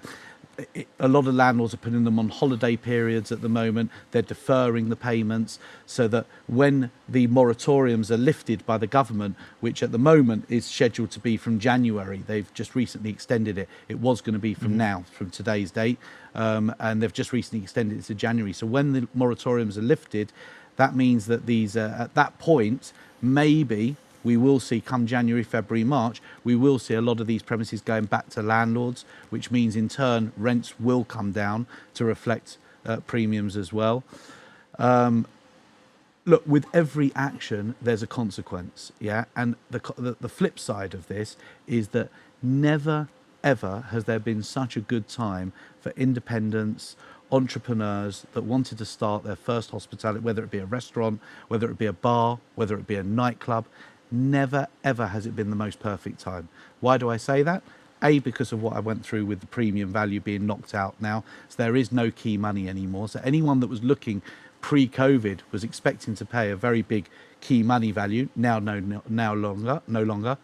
A lot of landlords are putting them on holiday periods at the moment. They're deferring the payments so that when the moratoriums are lifted by the government, which at the moment is scheduled to be from January, they've just recently extended it. It was going to be from now, from today's date, and they've just recently extended it to January. So when the moratoriums are lifted, that means that these, at that point, maybe we will see, come January, February, March, we will see a lot of these premises going back to landlords, which means in turn rents will come down to reflect premiums as well. Look, with every action, there's a consequence, yeah? And the flip side of this is that never, ever has there been such a good time for independents, entrepreneurs that wanted to start their first hospitality, whether it be a restaurant, whether it be a bar, whether it be a nightclub. Never, ever has it been the most perfect time. Why do I say that? A, because of what I went through with the premium value being knocked out now. So there is no key money anymore. So anyone that was looking pre-COVID was expecting to pay a very big key money value. Now, no longer.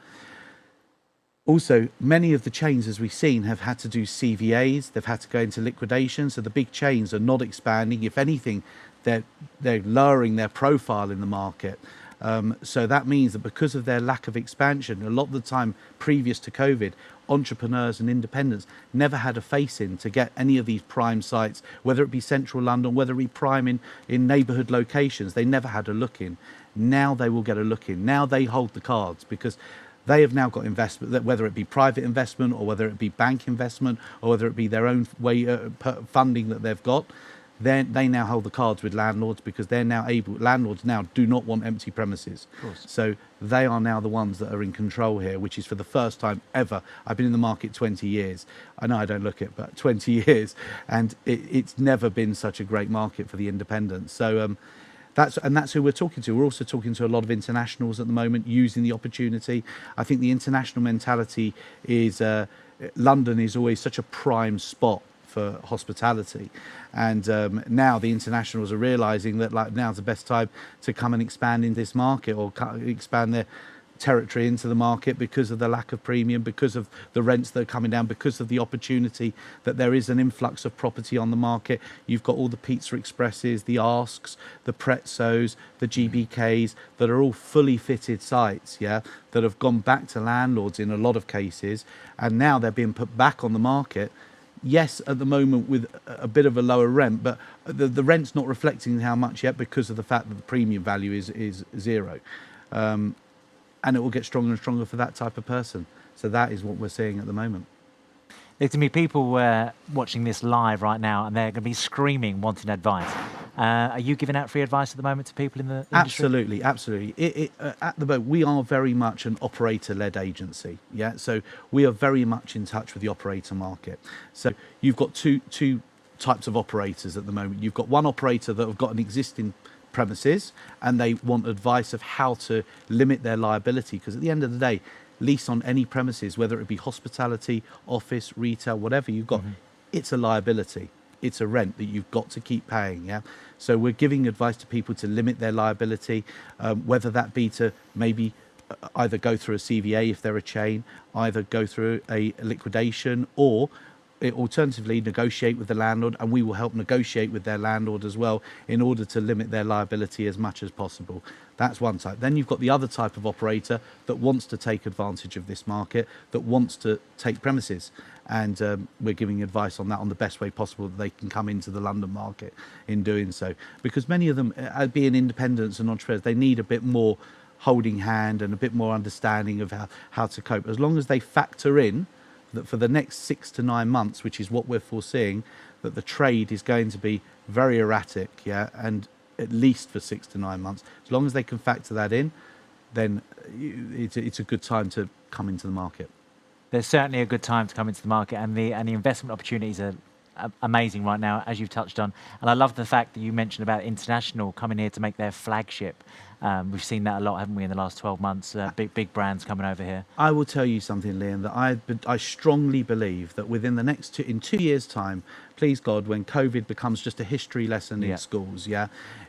Also, many of the chains, as we've seen, have had to do CVAs. They've had to go into liquidation. So the big chains are not expanding. If anything, they're lowering their profile in the market. So that means that because of their lack of expansion, a lot of the time previous to COVID, entrepreneurs and independents never had a face in to get any of these prime sites, whether it be central London, whether it be prime in neighbourhood locations. They never had a look in. Now they will get a look in. Now they hold the cards because they have now got investment, whether it be private investment or whether it be bank investment or whether it be their own way funding that they've got. They now hold the cards with landlords because they're now able. Landlords now do not want empty premises, so they are now the ones that are in control here, which is for the first time ever. I've been in the market 20 years. I know I don't look it, but 20 years, and it's never been such a great market for the independents. So that's who we're talking to. We're also talking to a lot of internationals at the moment, using the opportunity. I think the international mentality is London is always such a prime spot for hospitality, and now the internationals are realizing that now's the best time to come and expand in this market or expand territory into the market because of the lack of premium, because of the rents that are coming down, because of the opportunity that there is an influx of property on the market. You've got all the Pizza Expresses, the Asks, the Prezzos, the GBKs that are all fully fitted sites, yeah, that have gone back to landlords in a lot of cases, and now they're being put back on the market. Yes, at the moment with a bit of a lower rent, but the rent's not reflecting how much yet because of the fact that the premium value is zero. And it will get stronger and stronger for that type of person. So that is what we're seeing at the moment. There's going to be people watching this live right now, and they're going to be screaming, wanting advice. Are you giving out free advice at the moment to people in the industry? Absolutely, absolutely. At the moment, we are very much an operator-led agency. Yeah, so we are very much in touch with the operator market. So you've got two types of operators at the moment. You've got one operator that have got an existing premises and they want advice of how to limit their liability, because at the end of the day, lease on any premises, whether it be hospitality, office, retail, whatever you've got, it's a liability. It's a rent that you've got to keep paying. Yeah. So we're giving advice to people to limit their liability, whether that be to maybe either go through a CVA if they're a chain, either go through a liquidation, or alternatively negotiate with the landlord, and we will help negotiate with their landlord as well in order to limit their liability as much as possible. That's one type. Then you've got the other type of operator that wants to take advantage of this market, that wants to take premises, and we're giving advice on that on the best way possible that they can come into the London market in doing so, because many of them, being independents and entrepreneurs, they need a bit more holding hand and a bit more understanding of how to cope. As long as they factor in that for the next 6 to 9 months, which is what we're foreseeing, that the trade is going to be very erratic, yeah, and at least for 6 to 9 months. As long as they can factor that in, then it's a good time to come into the market. There's certainly a good time to come into the market, and the investment opportunities are amazing right now, as you've touched on. And I love the fact that you mentioned about international coming here to make their flagship. We've seen that a lot, haven't we, in the last 12 months? Big brands coming over here. I will tell you something, Liam, that I strongly believe that within the next in 2 years' time, please God, when COVID becomes just a history lesson in schools,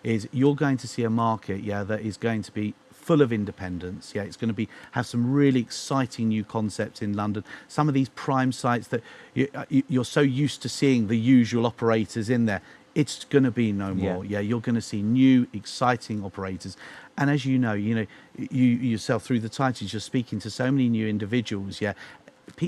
is you're going to see a market, that is going to be full of independence. It's going to have some really exciting new concepts in London. Some of these prime sites that you're so used to seeing the usual operators in there, it's going to be no more. You're going to see new, exciting operators. And as you know, you yourself through the titles, you're speaking to so many new individuals.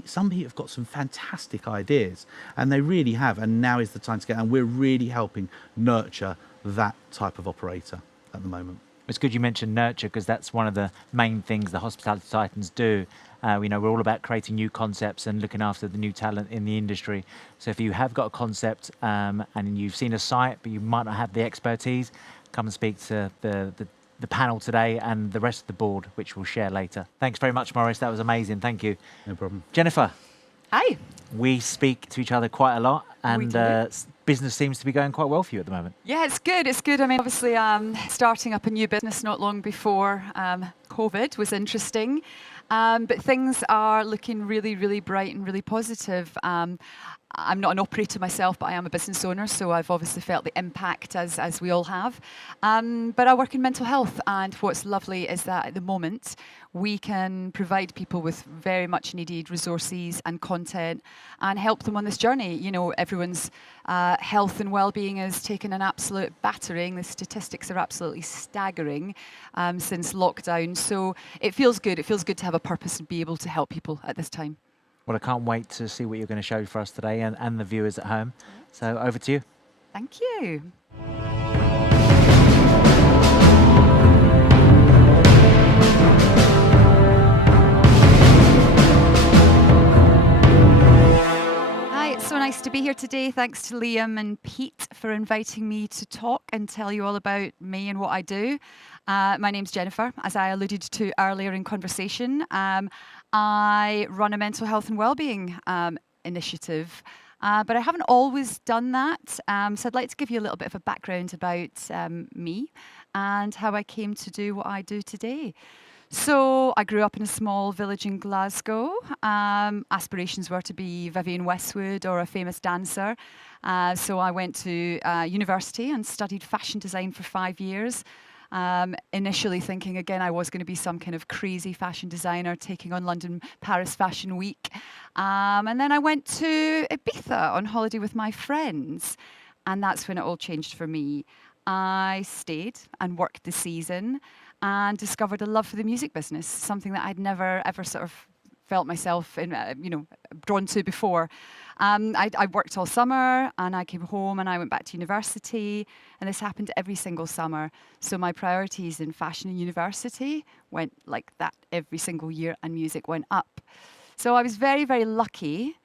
Some people have got some fantastic ideas, and they really have. And now is the time to get. And we're really helping nurture that type of operator at the moment. It's good you mentioned nurture, because that's one of the main things the Hospitality Titans do. We're all about creating new concepts and looking after the new talent in the industry. So if you have got a concept and you've seen a site, but you might not have the expertise, come and speak to the panel today and the rest of the board, which we'll share later. Thanks very much, Maurice. That was amazing. Thank you. No problem. Jennifer. Hi. We speak to each other quite a lot, We and do. business seems to be going quite well for you at the moment. Yeah, it's good. It's good. I mean, obviously, starting up a new business not long before COVID was interesting. But things are looking really, really bright and really positive. I'm not an operator myself, but I am a business owner, so I've obviously felt the impact as we all have. But I work in mental health, and what's lovely is that at the moment we can provide people with very much needed resources and content and help them on this journey. Everyone's health and well-being has taken an absolute battering. The statistics are absolutely staggering since lockdown. So it feels good. It feels good to have a purpose and be able to help people at this time. Well, I can't wait to see what you're going to show for us today and the viewers at home. So over to you. Thank you. Hi, it's so nice to be here today. Thanks to Liam and Pete for inviting me to talk and tell you all about me and what I do. My name's Jennifer, as I alluded to earlier in conversation. I run a mental health and wellbeing initiative, but I haven't always done that. So I'd like to give you a little bit of a background about me and how I came to do what I do today. So I grew up in a small village in Glasgow. Aspirations were to be Vivienne Westwood or a famous dancer. So I went to university and studied fashion design for 5 years. Initially thinking, again, I was going to be some kind of crazy fashion designer taking on London, Paris Fashion Week. And then I went to Ibiza on holiday with my friends. And that's when it all changed for me. I stayed and worked the season and discovered a love for the music business, something that I'd never ever sort of felt myself in, drawn to before. I worked all summer and I came home and I went back to university, and this happened every single summer. So my priorities in fashion and university went like that every single year, and music went up. So I was very, very lucky,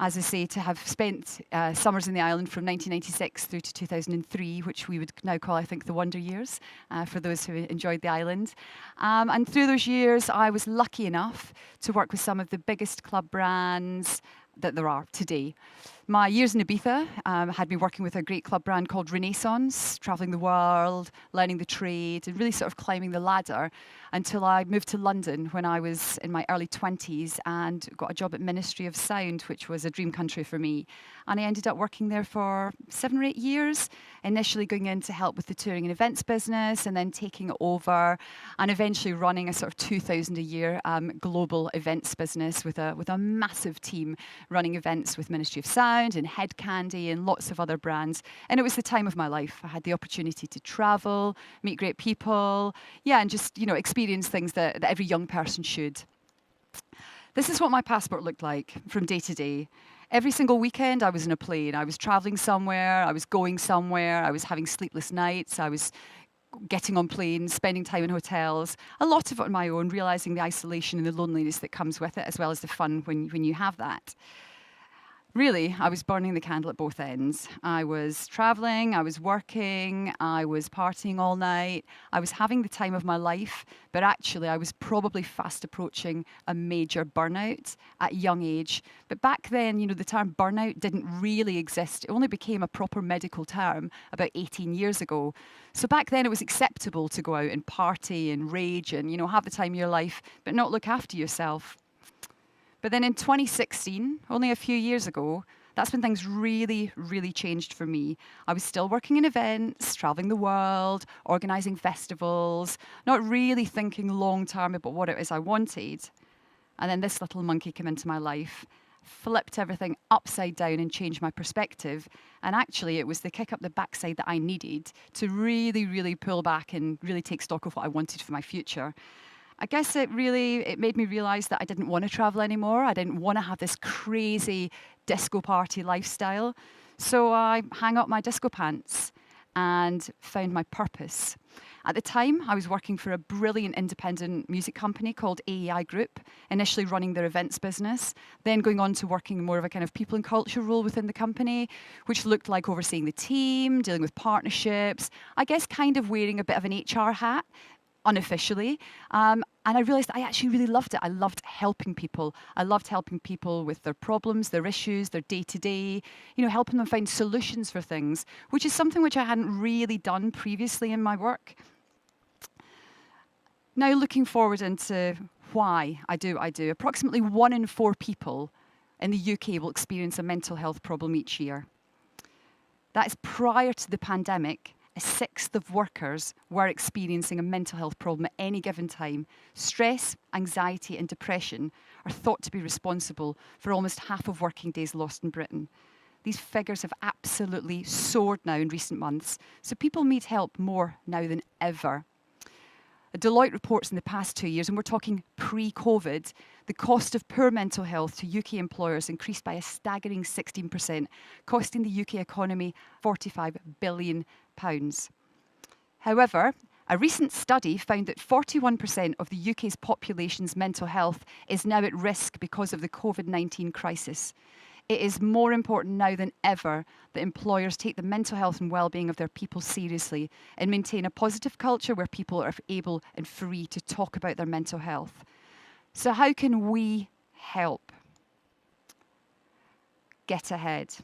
as I say, to have spent summers in the island from 1996 through to 2003, which we would now call, I think, the wonder years for those who enjoyed the island. And through those years, I was lucky enough to work with some of the biggest club brands that there are today. My years in Ibiza had me working with a great club brand called Renaissance, traveling the world, learning the trade, and really sort of climbing the ladder until I moved to London when I was in my early 20s and got a job at Ministry of Sound, which was a dream country for me. And I ended up working there for 7 or 8 years, initially going in to help with the touring and events business, and then taking it over and eventually running a sort of 2,000 a year global events business with a massive team running events with Ministry of Sound and Head Candy and lots of other brands. And it was the time of my life. I had the opportunity to travel, meet great people, and just, experience things that every young person should. This is what my passport looked like from day to day. Every single weekend I was in a plane. I was traveling somewhere, I was going somewhere, I was having sleepless nights, I was getting on planes, spending time in hotels, a lot of it on my own, realizing the isolation and the loneliness that comes with it, as well as the fun when you have that. Really, I was burning the candle at both ends. I was traveling, I was working, I was partying all night, I was having the time of my life, but actually I was probably fast approaching a major burnout at a young age. But back then, the term burnout didn't really exist. It only became a proper medical term about 18 years ago. So back then it was acceptable to go out and party and rage and, have the time of your life, but not look after yourself. But then in 2016, only a few years ago, that's when things really, really changed for me. I was still working in events, traveling the world, organizing festivals, not really thinking long term about what it is I wanted. And then this little monkey came into my life, flipped everything upside down and changed my perspective. And actually, it was the kick up the backside that I needed to really, really pull back and really take stock of what I wanted for my future. I guess it made me realize that I didn't want to travel anymore. I didn't want to have this crazy disco party lifestyle. So I hung up my disco pants and found my purpose. At the time, I was working for a brilliant independent music company called AEI Group, initially running their events business, then going on to working more of a kind of people and culture role within the company, which looked like overseeing the team, dealing with partnerships, I guess kind of wearing a bit of an HR hat, unofficially. And I realized I actually really loved it. I loved helping people. I loved helping people with their problems, their issues, their day-to-day, helping them find solutions for things, which is something which I hadn't really done previously in my work. Now looking forward into why I do what I do, approximately 1 in 4 people in the UK will experience a mental health problem each year. That is prior to the pandemic. 1/6 of workers were experiencing a mental health problem at any given time. Stress, anxiety and depression are thought to be responsible for almost half of working days lost in Britain. These figures have absolutely soared now in recent months, so people need help more now than ever. Deloitte reports in the past 2 years, and we're talking pre-COVID, the cost of poor mental health to UK employers increased by a staggering 16%, costing the UK economy £45 billion. However, a recent study found that 41% of the UK's population's mental health is now at risk because of the COVID-19 crisis. It is more important now than ever that employers take the mental health and well-being of their people seriously and maintain a positive culture where people are able and free to talk about their mental health. So how can we help? Get Ahead.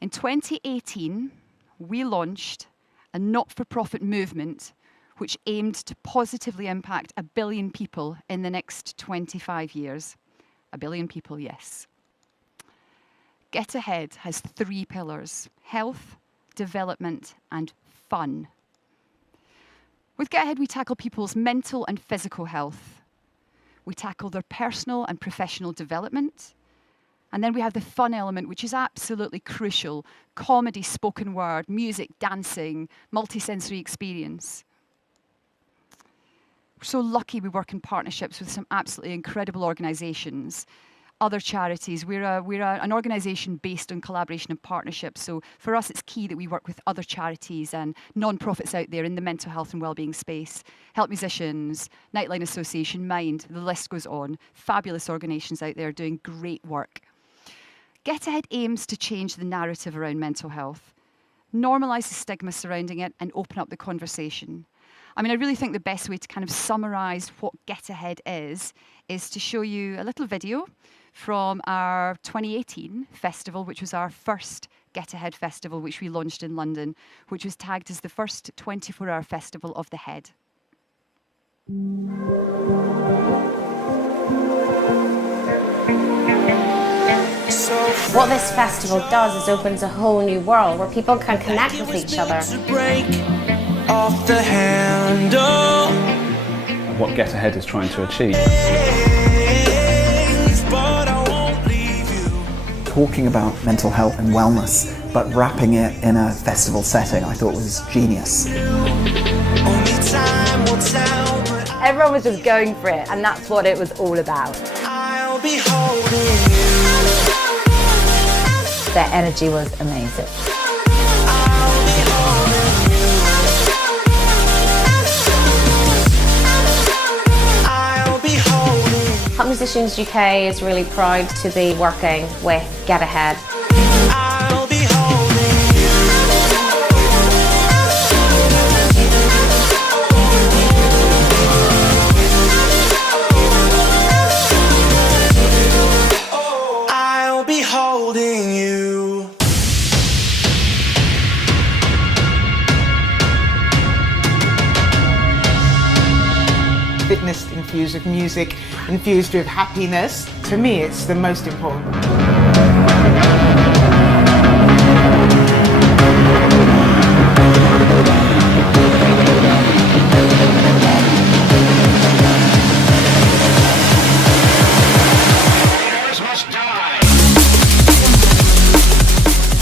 In 2018, we launched a not-for-profit movement which aimed to positively impact 1 billion people in the next 25 years. 1 billion people, yes. Get Ahead has 3 pillars: health, development, and fun. With Get Ahead, we tackle people's mental and physical health. We tackle their personal and professional development. And then we have the fun element, which is absolutely crucial. Comedy, spoken word, music, dancing, multisensory experience. We're so lucky we work in partnerships with some absolutely incredible organisations, other charities. We're an organisation based on collaboration and partnership. So for us, it's key that we work with other charities and non-profits out there in the mental health and wellbeing space. Help Musicians, Nightline Association, Mind, the list goes on. Fabulous organisations out there doing great work. Get Ahead aims to change the narrative around mental health, normalise the stigma surrounding it, and open up the conversation. I mean, I really think the best way to kind of summarise what Get Ahead is to show you a little video from our 2018 festival, which was our first Get Ahead festival, which we launched in London, which was tagged as the first 24-hour festival of the head. What this festival does is opens a whole new world where people can connect with each other. Off the handle. What Get Ahead is trying to achieve. Talking about mental health and wellness, but wrapping it in a festival setting, I thought was genius. Everyone was just going for it, and that's what it was all about. I'll be holding you. Their energy was amazing. Help Musicians UK is really proud to be working with Get Ahead. I'll be holding you. I'll be holding you. Fitness infused with music, infused with happiness. For me, it's the most important.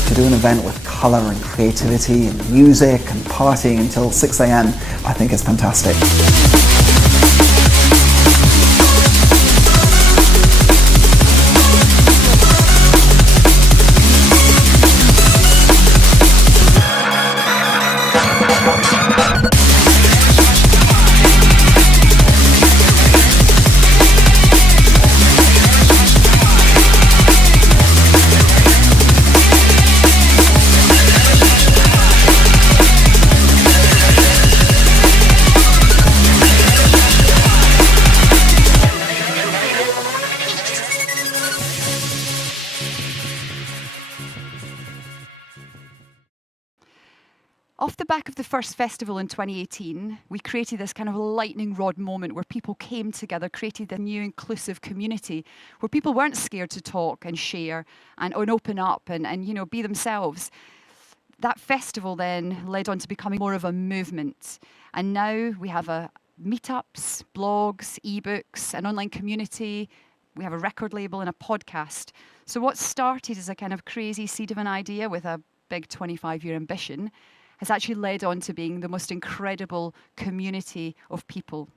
To do an event with colour and creativity and music and partying until 6 a.m, I think is fantastic. Off the back of the first festival in 2018, we created this kind of lightning rod moment where people came together, created a new inclusive community where people weren't scared to talk and share and open up and you know, be themselves. That festival then led on to becoming more of a movement. And now we have meetups, blogs, ebooks, an online community. We have a record label and a podcast. So what started as a kind of crazy seed of an idea with a big 25-year ambition has actually led on to being the most incredible community of people.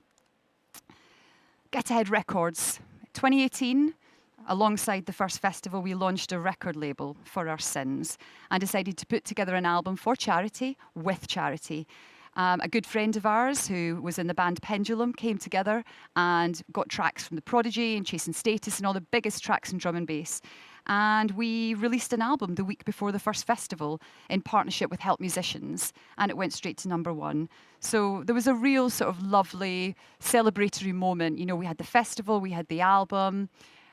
Get Ahead Records. 2018, alongside the first festival, we launched a record label for our sins and decided to put together an album for charity, with charity. A good friend of ours who was in the band Pendulum came together and got tracks from The Prodigy and Chasing Status and all the biggest tracks in drum and bass. And we released an album the week before the first festival in partnership with Help Musicians, and it went straight to #1. So there was a real sort of lovely celebratory moment. You know, we had the festival, we had the album,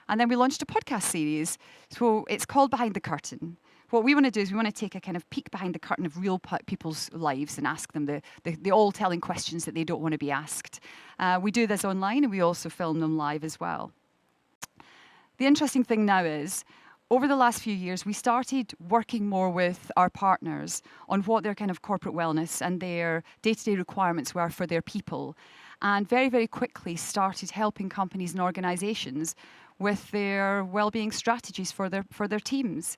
and then we launched a podcast series. So it's called Behind the Curtain. What we want to do is we want to take a kind of peek behind the curtain of real people's lives and ask them the all-telling questions that they don't want to be asked. We do this online, and we also film them live as well. The interesting thing now is, over the last few years, we started working more with our partners on what their kind of corporate wellness and their day-to-day requirements were for their people, and very, very quickly started helping companies and organizations with their well-being strategies for their teams.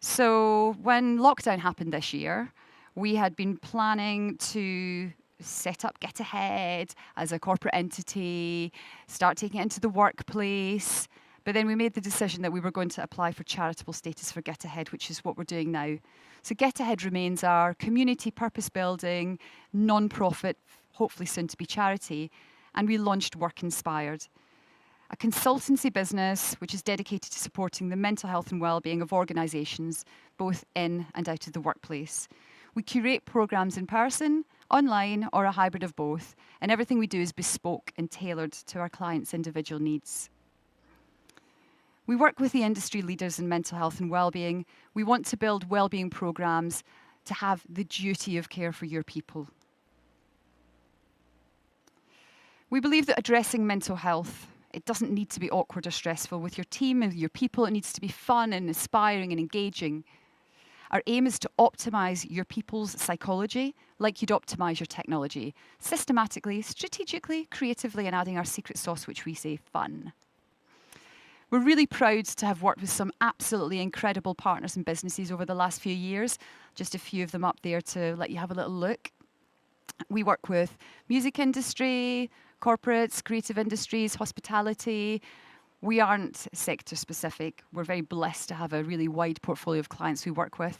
So when lockdown happened this year, we had been planning to set up Get Ahead as a corporate entity, start taking it into the workplace. But then we made the decision that we were going to apply for charitable status for Get Ahead, which is what we're doing now. So Get Ahead remains our community purpose-building, non-profit, hopefully soon to be charity. And we launched Work Inspired, a consultancy business which is dedicated to supporting the mental health and well-being of organisations, both in and out of the workplace. We curate programmes in person, online, or a hybrid of both, and everything we do is bespoke and tailored to our clients' individual needs. We work with the industry leaders in mental health and well-being. We want to build well-being programmes to have the duty of care for your people. We believe that addressing mental health, it doesn't need to be awkward or stressful with your team and your people. It needs to be fun and inspiring and engaging. Our aim is to optimise your people's psychology like you'd optimise your technology, systematically, strategically, creatively, and adding our secret sauce, which we say fun. We're really proud to have worked with some absolutely incredible partners and businesses over the last few years. Just a few of them up there to let you have a little look. We work with music industry, corporates, creative industries, hospitality. We aren't sector specific. We're very blessed to have a really wide portfolio of clients we work with.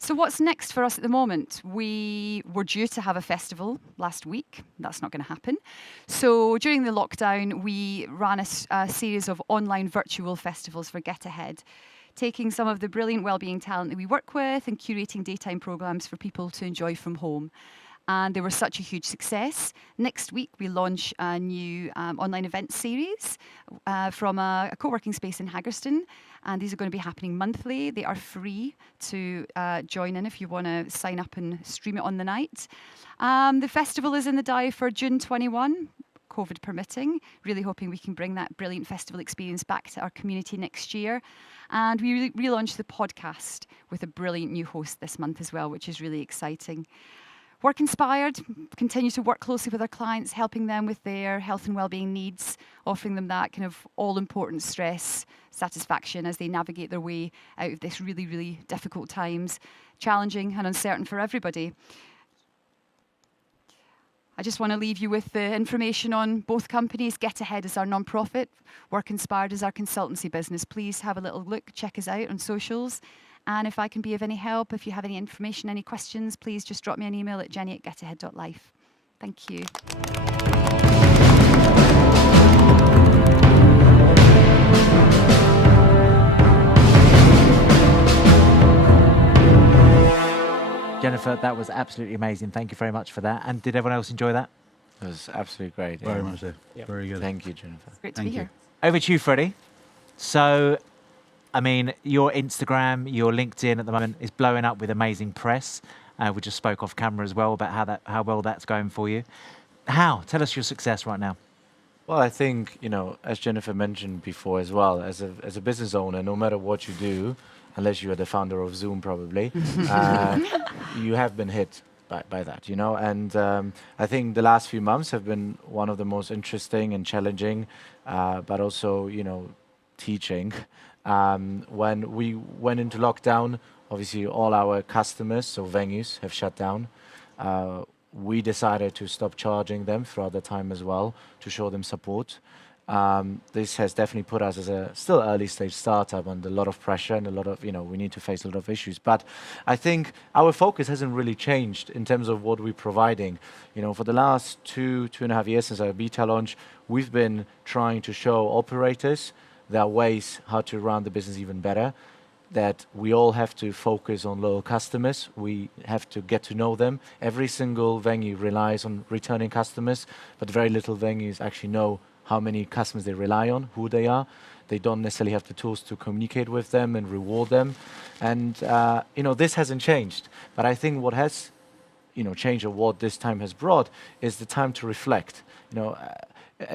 So what's next for us at the moment? We were due to have a festival last week. That's not going to happen. So during the lockdown, we ran a series of online virtual festivals for Get Ahead, taking some of the brilliant wellbeing talent that we work with and curating daytime programmes for people to enjoy from home. And they were such a huge success. Next week, we launch a new online event series from a co-working space in Haggerston. And these are going to be happening monthly. They are free to join in if you want to sign up and stream it on the night. The festival is in the diary for June 21, COVID permitting. Really hoping we can bring that brilliant festival experience back to our community next year. And we relaunched the podcast with a brilliant new host this month as well, which is really exciting. Work Inspired, continue to work closely with our clients, helping them with their health and wellbeing needs, offering them that kind of all-important stress satisfaction as they navigate their way out of this really, really difficult times, challenging and uncertain for everybody. I just want to leave you with the information on both companies. Get Ahead is our non-profit, Work Inspired is our consultancy business. Please have a little look, check us out on socials. And if I can be of any help, if you have any information, any questions, please just drop me an email at jenny@getahead.life. Thank you. Jennifer, that was absolutely amazing. Thank you very much for that. And did everyone else enjoy that? It was absolutely great. Very much so. Yep. Very good. Thank you, Jennifer. Great to be here. Over to you, Freddie. So, I mean, your Instagram, your LinkedIn at the moment is blowing up with amazing press. We just spoke off camera as well about how well that's going for you. Tell us your success right now. Well, I think, as Jennifer mentioned before as well, as a business owner, no matter what you do, unless you are the founder of Zoom probably, you have been hit by that, And I think the last few months have been one of the most interesting and challenging, but also, teaching. When we went into lockdown, obviously all our customers, so venues, have shut down. We decided to stop charging them throughout the time as well to show them support. This has definitely put us as a still early stage startup under a lot of pressure and a lot of, we need to face a lot of issues. But I think our focus hasn't really changed in terms of what we're providing. For the last 2.5 years since our beta launch, we've been trying to show operators there are ways how to run the business even better, that we all have to focus on loyal customers. We have to get to know them. Every single venue relies on returning customers, but very little venues actually know how many customers they rely on, who they are. They don't necessarily have the tools to communicate with them and reward them. And, this hasn't changed. But I think what has, changed or what this time has brought is the time to reflect.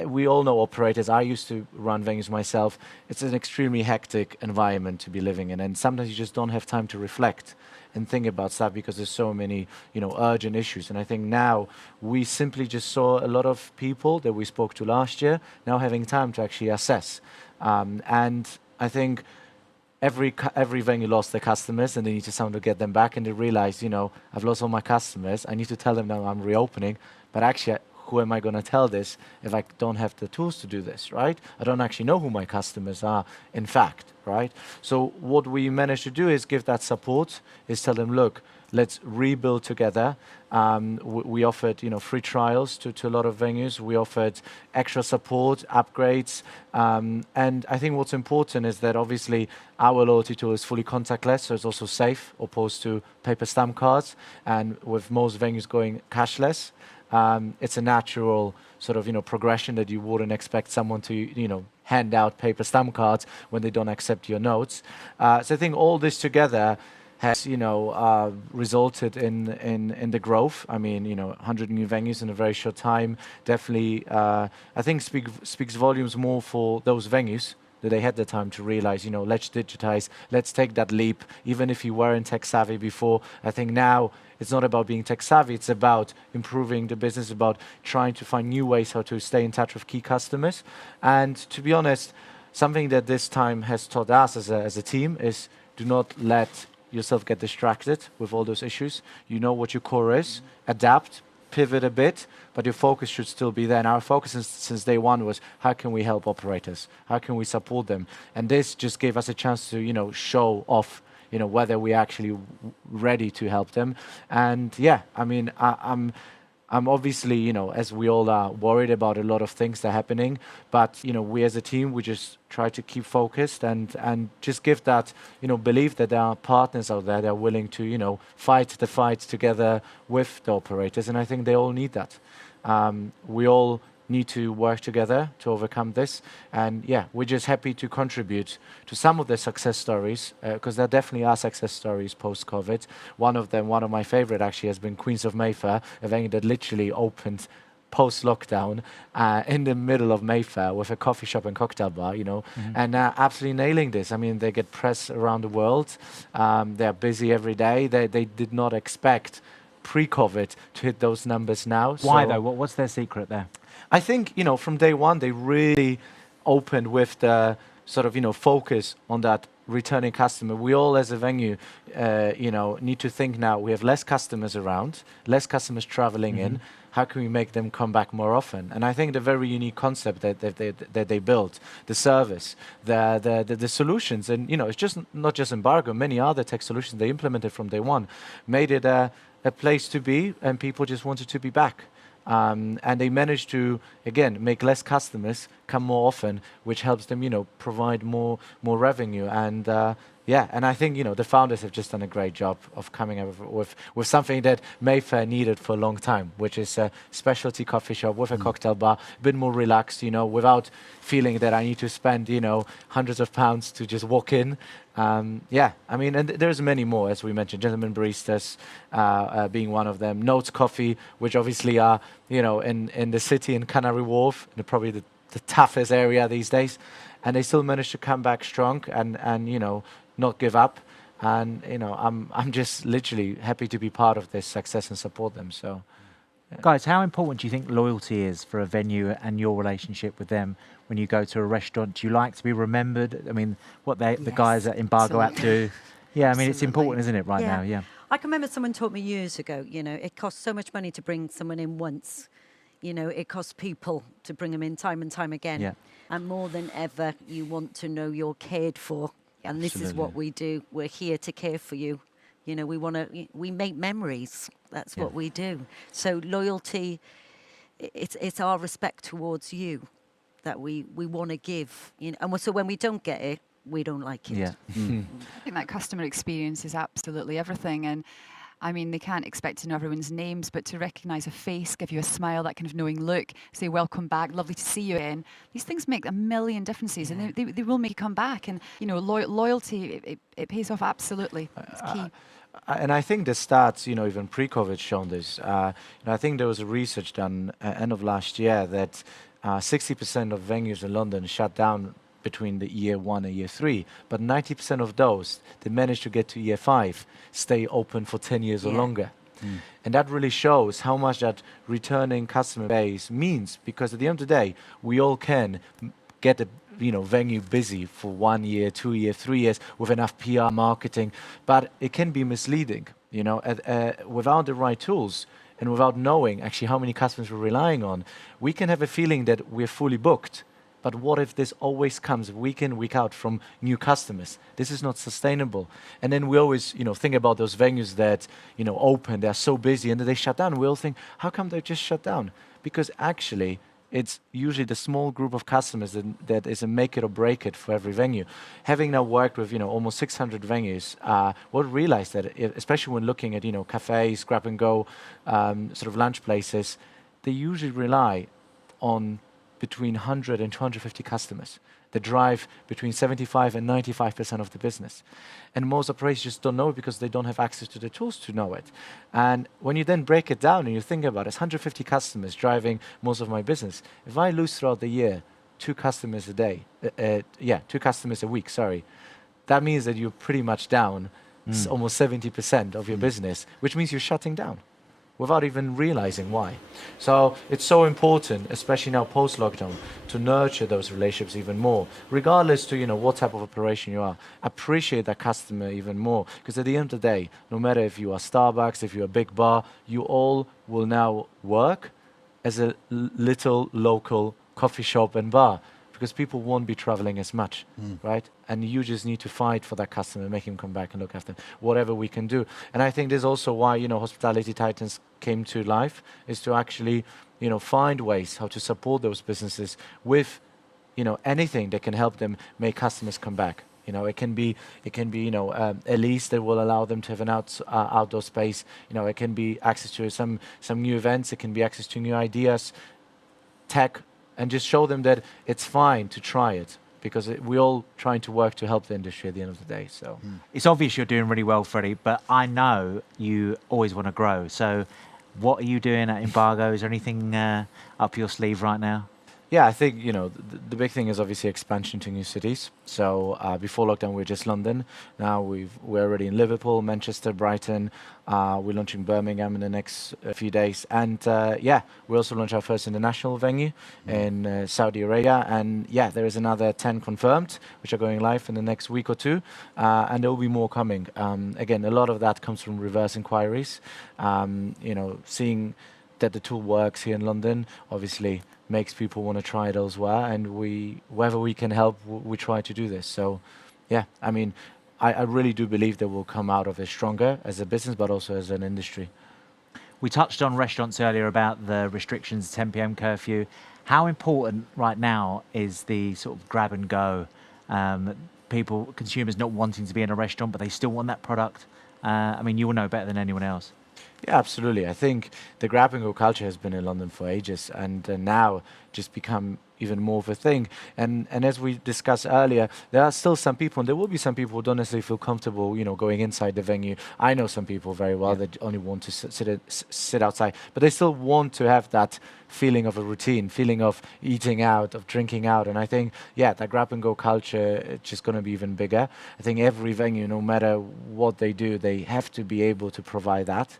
we all know operators. I used to run venues myself. It's an extremely hectic environment to be living in, and sometimes you just don't have time to reflect and think about stuff because there's so many, urgent issues. And I think now we simply just saw a lot of people that we spoke to last year now having time to actually assess. And I think every venue lost their customers, and they need to somehow get them back, and they realize, I've lost all my customers. I need to tell them now I'm reopening, but actually, who am I going to tell this if I don't have the tools to do this, right? I don't actually know who my customers are, in fact, right? So what we managed to do is give that support, is tell them, look, let's rebuild together. We offered, free trials to a lot of venues. We offered extra support, upgrades, and I think what's important is that obviously our loyalty tool is fully contactless, so it's also safe, opposed to paper stamp cards. And with most venues going cashless, it's a natural sort of, progression that you wouldn't expect someone to, hand out paper stamp cards when they don't accept your notes. So I think all this together has, resulted in the growth. I mean, 100 new venues in a very short time. Definitely, I think speaks volumes more for those venues that they had the time to realize, let's digitize, let's take that leap. Even if you weren't tech savvy before, I think now it's not about being tech savvy, it's about improving the business, about trying to find new ways how to stay in touch with key customers. And to be honest, something that this time has taught us as a team is do not let yourself get distracted with all those issues. You know what your core is, adapt, pivot a bit, but your focus should still be there. And our focus since day one was how can we help operators? How can we support them? And this just gave us a chance to, show off, whether we're actually ready to help them. And yeah, I mean, I'm obviously, as we all are, worried about a lot of things that are happening. But, we as a team, we just try to keep focused and just give that, belief that there are partners out there that are willing to, fight the fight together with the operators. And I think they all need that. We all need to work together to overcome this. And yeah, we're just happy to contribute to some of the success stories, because there definitely are success stories post-COVID. One of them, one of my favorite actually, has been Queens of Mayfair, a venue that literally opened post-lockdown in the middle of Mayfair with a coffee shop and cocktail bar, and absolutely nailing this. I mean, they get press around the world. They're busy every day. They did not expect pre-COVID to hit those numbers now. Why though? What's their secret there? I think, from day one, they really opened with the sort of, focus on that returning customer. We all as a venue, need to think now we have less customers around, less customers traveling in. How can we make them come back more often? And I think the very unique concept that they built, the service, the solutions, and, it's just not just Embargo, many other tech solutions they implemented from day one, made it a place to be, and people just wanted to be back. And they managed to, again, make less customers come more often, which helps them, provide more revenue. And yeah, and I think, the founders have just done a great job of coming up with something that Mayfair needed for a long time, which is a specialty coffee shop with a cocktail bar, a bit more relaxed, without feeling that I need to spend, hundreds of pounds to just walk in. Yeah, I mean, and there's many more, as we mentioned, Gentlemen Baristas being one of them, Notes Coffee, which obviously are, in the city in Canary Wharf, probably the toughest area these days, and they still managed to come back strong and not give up. And, I'm just literally happy to be part of this success and support them. So, yeah. Guys, how important do you think loyalty is for a venue and your relationship with them when you go to a restaurant? Do you like to be remembered? I mean, what the guys at Embargo app do. Yeah, I mean, it's important, isn't it, right now? Yeah. I can remember someone taught me years ago, it costs so much money to bring someone in once. It costs people to bring them in time and time again. Yeah. And more than ever, you want to know you're cared for. And this is what we do. We're here to care for you. We make memories. That's what we do. So loyalty, it's our respect towards you that we want to give. And so when we don't get it, we don't like it. Yeah. I think that customer experience is absolutely everything. And I mean, they can't expect to know everyone's names, but to recognise a face, give you a smile, that kind of knowing look, say, welcome back, lovely to see you again. These things make a million differences, and they will make you come back. And, loyalty, it pays off absolutely. It's key. And I think the stats, even pre-COVID shown this. I think there was a research done end of last year that 60% of venues in London shut down between the year 1 and year 3, but 90% of those that manage to get to year 5 stay open for 10 years or longer. And that really shows how much that returning customer base means, because at the end of the day, we all can get a venue busy for 1 year, 2 years, 3 years with enough PR marketing, but it can be misleading, without the right tools and without knowing actually how many customers we're relying on. We can have a feeling that we're fully booked. But what if this always comes week in, week out from new customers? This is not sustainable. And then we always, think about those venues that, open, they're so busy, and then they shut down. We all think, how come they just shut down? Because actually, it's usually the small group of customers that is a make it or break it for every venue. Having now worked with, almost 600 venues, we'll realize that, especially when looking at, cafes, grab and go, sort of lunch places, they usually rely on between 100 and 250 customers that drive between 75 and 95% of the business. And most operators just don't know it because they don't have access to the tools to know it. And when you then break it down and you think about it, it's 150 customers driving most of my business. If I lose throughout the year 2 customers a day, 2 customers a week, sorry, that means that you're pretty much down almost 70% of your business, which means you're shutting down without even realizing why. So it's so important, especially now post-lockdown, to nurture those relationships even more, regardless to what type of operation you are. Appreciate that customer even more, because at the end of the day, no matter if you are Starbucks, if you're a big bar, you all will now work as a little local coffee shop and bar, because people won't be traveling as much, right? And you just need to fight for that customer, make him come back and look after them, whatever we can do. And I think this is also why, Hospitality Titans came to life, is to actually, find ways how to support those businesses with, anything that can help them make customers come back. It can be, a lease that will allow them to have an outdoor space. It can be access to some new events. It can be access to new ideas, tech, and just show them that it's fine to try it, because we're all trying to work to help the industry at the end of the day. So It's obvious you're doing really well, Freddie, but I know you always want to grow. So what are you doing at Embargo? Is there anything up your sleeve right now? Yeah, I think, the big thing is obviously expansion to new cities. So before lockdown, we were just London. Now we're already in Liverpool, Manchester, Brighton. We're launching Birmingham in the next few days. And we also launched our first international venue in Saudi Arabia. And there is another 10 confirmed, which are going live in the next week or 2. And there will be more coming. Again, a lot of that comes from reverse inquiries. Seeing that the tool works here in London, obviously makes people want to try it elsewhere, and wherever we can help, we try to do this. So, I really do believe that we'll come out of it stronger as a business, but also as an industry. We touched on restaurants earlier about the restrictions, 10 p.m. curfew. How important right now is the sort of grab and go? Consumers not wanting to be in a restaurant, but they still want that product. You will know better than anyone else. Yeah, absolutely. I think the grab and go culture has been in London for ages, and now just become even more of a thing. And as we discussed earlier, there are still some people, and there will be some people who don't necessarily feel comfortable, going inside the venue. I know some people very well that only want to sit outside, but they still want to have that feeling of a routine, feeling of eating out, of drinking out. And I think, that grab and go culture is just going to be even bigger. I think every venue, no matter what they do, they have to be able to provide that.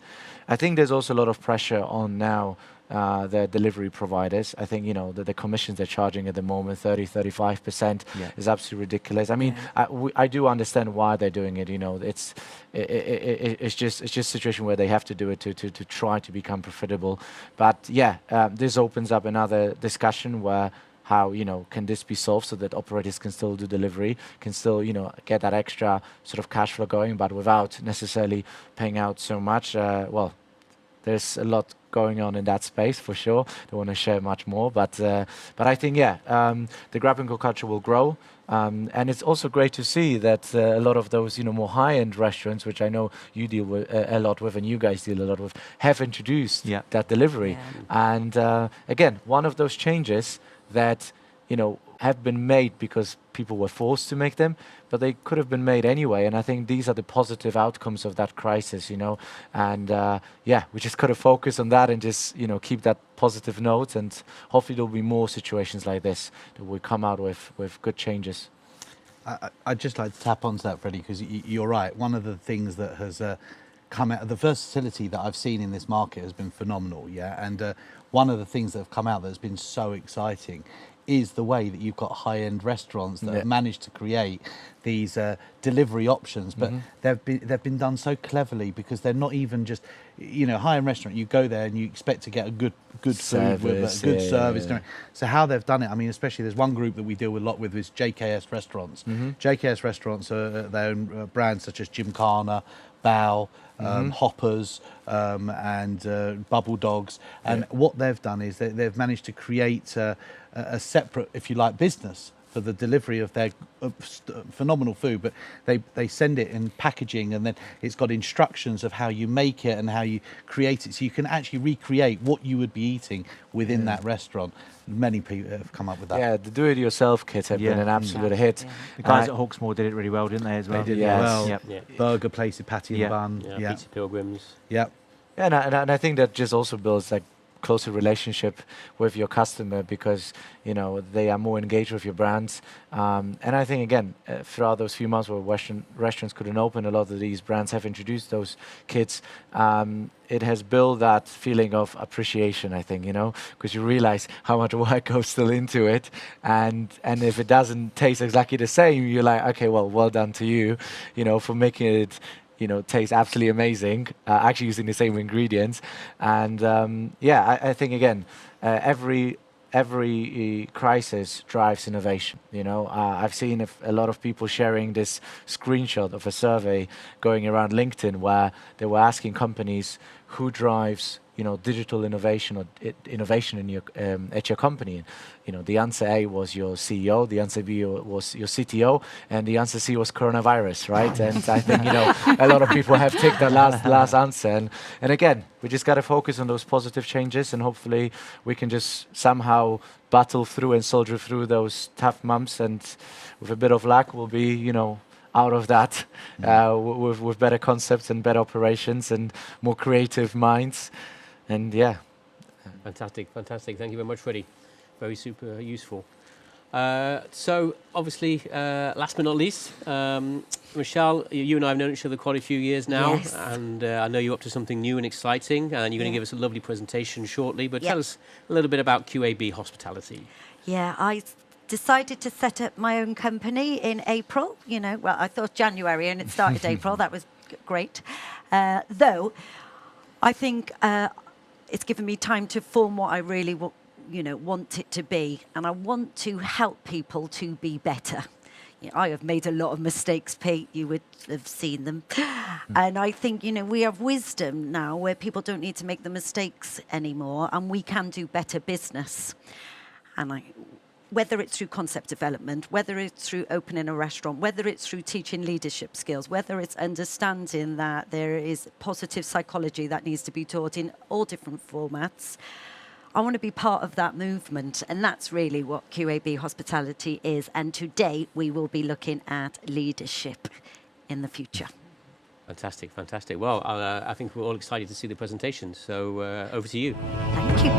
I think there's also a lot of pressure on now the delivery providers. I think, the commissions they're charging at the moment, 35% is absolutely ridiculous. I do understand why they're doing it. It's just a situation where they have to do it to try to become profitable. But this opens up another discussion where how, can this be solved so that operators can still do delivery, can still, get that extra sort of cash flow going, but without necessarily paying out so much. There's a lot going on in that space for sure. Don't want to share much more, but I think the grab and go culture will grow, and it's also great to see that a lot of those more high-end restaurants, which I know you deal with a lot with, and you guys deal a lot with, have introduced that delivery. And again, one of those changes that have been made because people were forced to make them, but they could have been made anyway. And I think these are the positive outcomes of that crisis, And yeah, we just got to focus on that and just, keep that positive note. And hopefully there'll be more situations like this that we come out with good changes. I'd just like to tap onto that, Freddie, because you're right. One of the things that has come out, the versatility that I've seen in this market has been phenomenal, and one of the things that have come out that has been so exciting is the way that you've got high-end restaurants that have managed to create these delivery options, but they've been done so cleverly, because they're not even just, high-end restaurant. You go there and you expect to get a good food with a good service. So how they've done it, I mean, especially there's one group that we deal with a lot with, is JKS Restaurants. JKS Restaurants are their own brands such as Gymkhana, Bao, Hoppers, and Bubble Dogs. And what they've done is they've managed to create a separate, if you like, business for the delivery of their phenomenal food, but they send it in packaging, and then it's got instructions of how you make it and how you create it, so you can actually recreate what you would be eating within that restaurant. Many people have come up with that. Yeah, the do-it-yourself kits have been an absolute hit. The guys at Hawksmoor did it really well, didn't they, as well? They did well. Burger place with patty and bun. Pizza Pilgrims. Yeah, and I think that just also builds like closer relationship with your customer, because they are more engaged with your brands, and I think again throughout those few months where restaurants couldn't open, a lot of these brands have introduced those kits. It has built that feeling of appreciation, I think, because you realize how much work goes still into it, and if it doesn't taste exactly the same, you're like, okay, well done to you, for making it tastes absolutely amazing, actually using the same ingredients. And I think again, every crisis drives innovation. I've seen a lot of people sharing this screenshot of a survey going around LinkedIn where they were asking companies who drives digital innovation or innovation in your at your company. The answer A was your CEO, the answer B was your CTO, and the answer C was coronavirus, right? And I think a lot of people have ticked that last answer. And again, we just got to focus on those positive changes, and hopefully we can just somehow battle through and soldier through those tough months. And with a bit of luck, we'll be out of that with better concepts and better operations and more creative minds. And fantastic. Thank you very much, Freddie. Very super useful. So obviously, last but not least, Michelle, you and I have known each other quite a few years now, and I know you're up to something new and exciting, and you're going to give us a lovely presentation shortly. But tell us a little bit about QAB Hospitality. Yeah, I decided to set up my own company in April. Well, I thought January, and it started April. That was great. Though, I think it's given me time to form what I really want it to be, and I want to help people to be better. I have made a lot of mistakes, Pete. You would have seen them. And I think, we have wisdom now where people don't need to make the mistakes anymore, and we can do better business. And whether it's through concept development, whether it's through opening a restaurant, whether it's through teaching leadership skills, whether it's understanding that there is positive psychology that needs to be taught in all different formats, I want to be part of that movement. And that's really what QAB Hospitality is. And today we will be looking at leadership in the future. Fantastic. Well, I think we're all excited to see the presentation. So over to you. Thank you.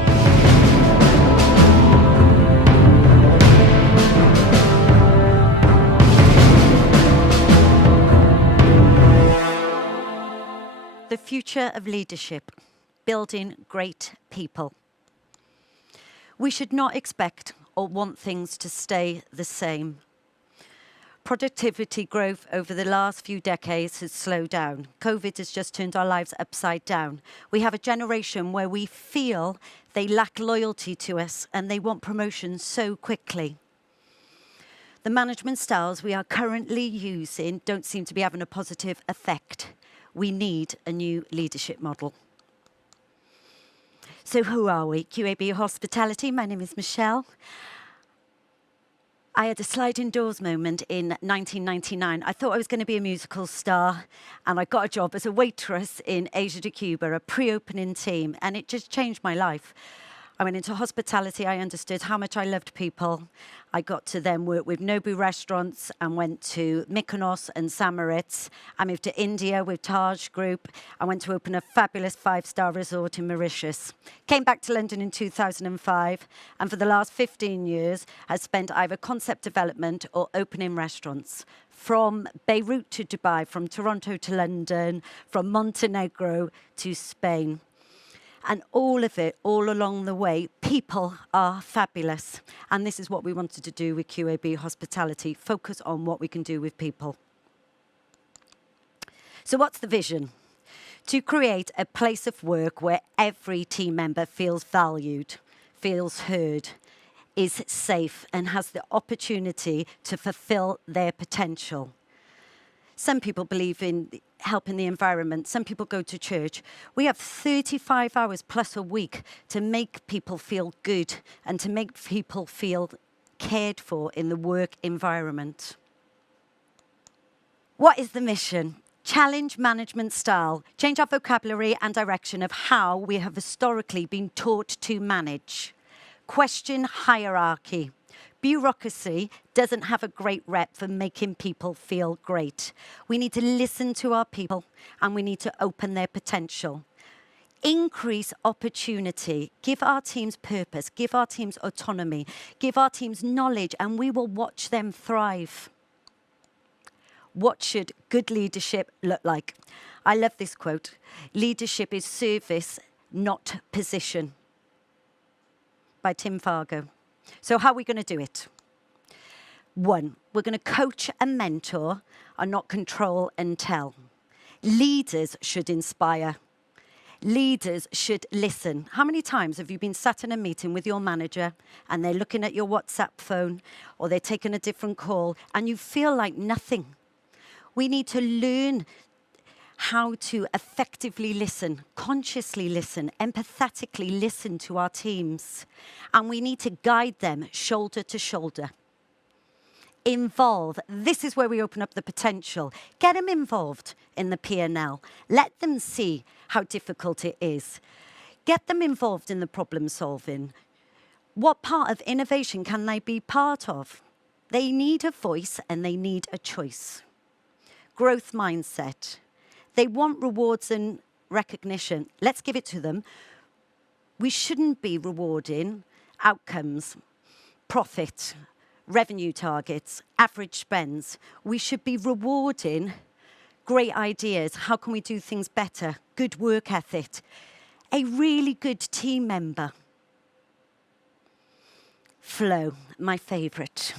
The future of leadership, building great people. We should not expect or want things to stay the same. Productivity growth over the last few decades has slowed down. COVID has just turned our lives upside down. We have a generation where we feel they lack loyalty to us and they want promotions so quickly. The management styles we are currently using don't seem to be having a positive effect. We need a new leadership model. So who are we? QAB Hospitality. My name is Michelle. I had a sliding doors moment in 1999. I thought I was going to be a musical star, and I got a job as a waitress in Asia de Cuba, a pre-opening team, and it just changed my life. I went into hospitality. I understood how much I loved people. I got to then work with Nobu restaurants and went to Mykonos and Samoritz. I moved to India with Taj Group. I went to open a fabulous 5-star resort in Mauritius. Came back to London in 2005, and for the last 15 years has spent either concept development or opening restaurants. From Beirut to Dubai, from Toronto to London, from Montenegro to Spain. And all of it, all along the way, people are fabulous. And this is what we wanted to do with QAB Hospitality, focus on what we can do with people. So what's the vision? To create a place of work where every team member feels valued, feels heard, is safe, and has the opportunity to fulfill their potential. Some people believe in helping the environment. Some people go to church. We have 35 hours plus a week to make people feel good and to make people feel cared for in the work environment. What is the mission? Challenge management style. Change our vocabulary and direction of how we have historically been taught to manage. Question hierarchy. Bureaucracy doesn't have a great rep for making people feel great. We need to listen to our people and we need to open their potential. Increase opportunity. Give our teams purpose. Give our teams autonomy. Give our teams knowledge, and we will watch them thrive. What should good leadership look like? I love this quote. Leadership is service, not position. By Tim Fargo. So how are we going to do it? 1, we're going to coach and mentor and not control and tell. Leaders should inspire. Leaders should listen. How many times have you been sat in a meeting with your manager and they're looking at your WhatsApp phone or they're taking a different call and you feel like nothing? We need to learn how to effectively listen, consciously listen, empathetically listen to our teams. And we need to guide them shoulder to shoulder. Involve. This is where we open up the potential. Get them involved in the P&L. Let them see how difficult it is. Get them involved in the problem solving. What part of innovation can they be part of? They need a voice and they need a choice. Growth mindset. They want rewards and recognition. Let's give it to them. We shouldn't be rewarding outcomes, profit, revenue targets, average spends. We should be rewarding great ideas. How can we do things better? Good work ethic. A really good team member. Flow, my favorite.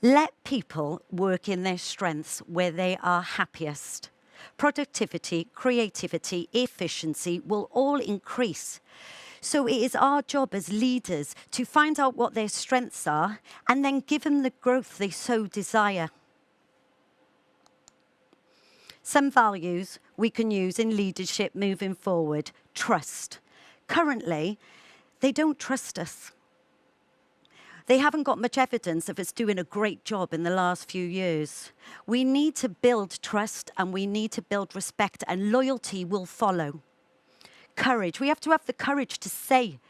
Let people work in their strengths where they are happiest. Productivity, creativity, efficiency will all increase. So it is our job as leaders to find out what their strengths are and then give them the growth they so desire. Some values we can use in leadership moving forward. Trust. Currently, they don't trust us. They haven't got much evidence of us doing a great job in the last few years. We need to build trust and we need to build respect, and loyalty will follow. Courage. We have to have the courage to say,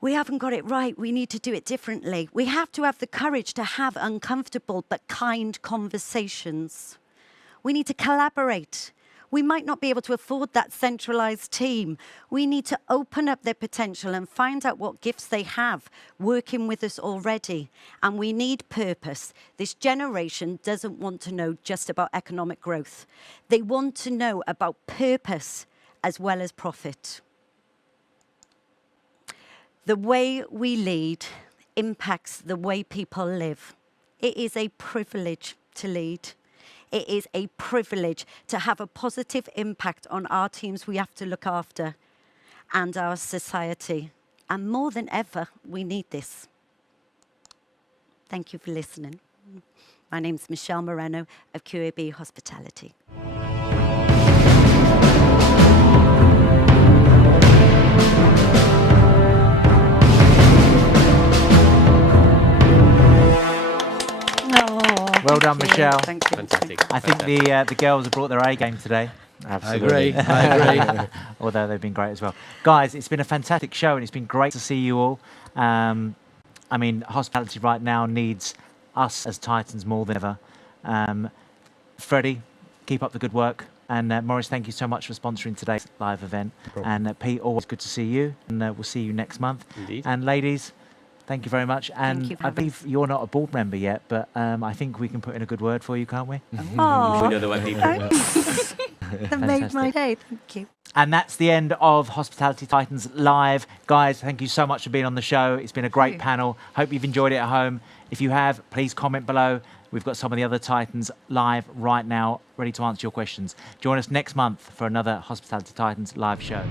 we haven't got it right, we need to do it differently. We have to have the courage to have uncomfortable but kind conversations. We need to collaborate. We might not be able to afford that centralized team. We need to open up their potential and find out what gifts they have working with us already. And we need purpose. This generation doesn't want to know just about economic growth. They want to know about purpose as well as profit. The way we lead impacts the way people live. It is a privilege to lead. It is a privilege to have a positive impact on our teams we have to look after and our society. And more than ever, we need this. Thank you for listening. My name's Michelle Moreno of QAB Hospitality. Well done, Michelle. Thank you. Fantastic. I think the girls have brought their A game today. Absolutely. I agree. Although they've been great as well. Guys, it's been a fantastic show and it's been great to see you all. I mean, hospitality right now needs us as Titans more than ever. Freddie, keep up the good work. And Maurice, thank you so much for sponsoring today's live event. And Pete, always good to see you. And we'll see you next month. Indeed. And ladies, thank you very much. And you for I having believe you're not a board member yet, but I think we can put in a good word for you, can't we? Oh, We know the right people. that made my day. Thank you. And that's the end of Hospitality Titans Live. Guys, thank you so much for being on the show. It's been a great panel. Hope you've enjoyed it at home. If you have, please comment below. We've got some of the other Titans live right now, ready to answer your questions. Join us next month for another Hospitality Titans live show.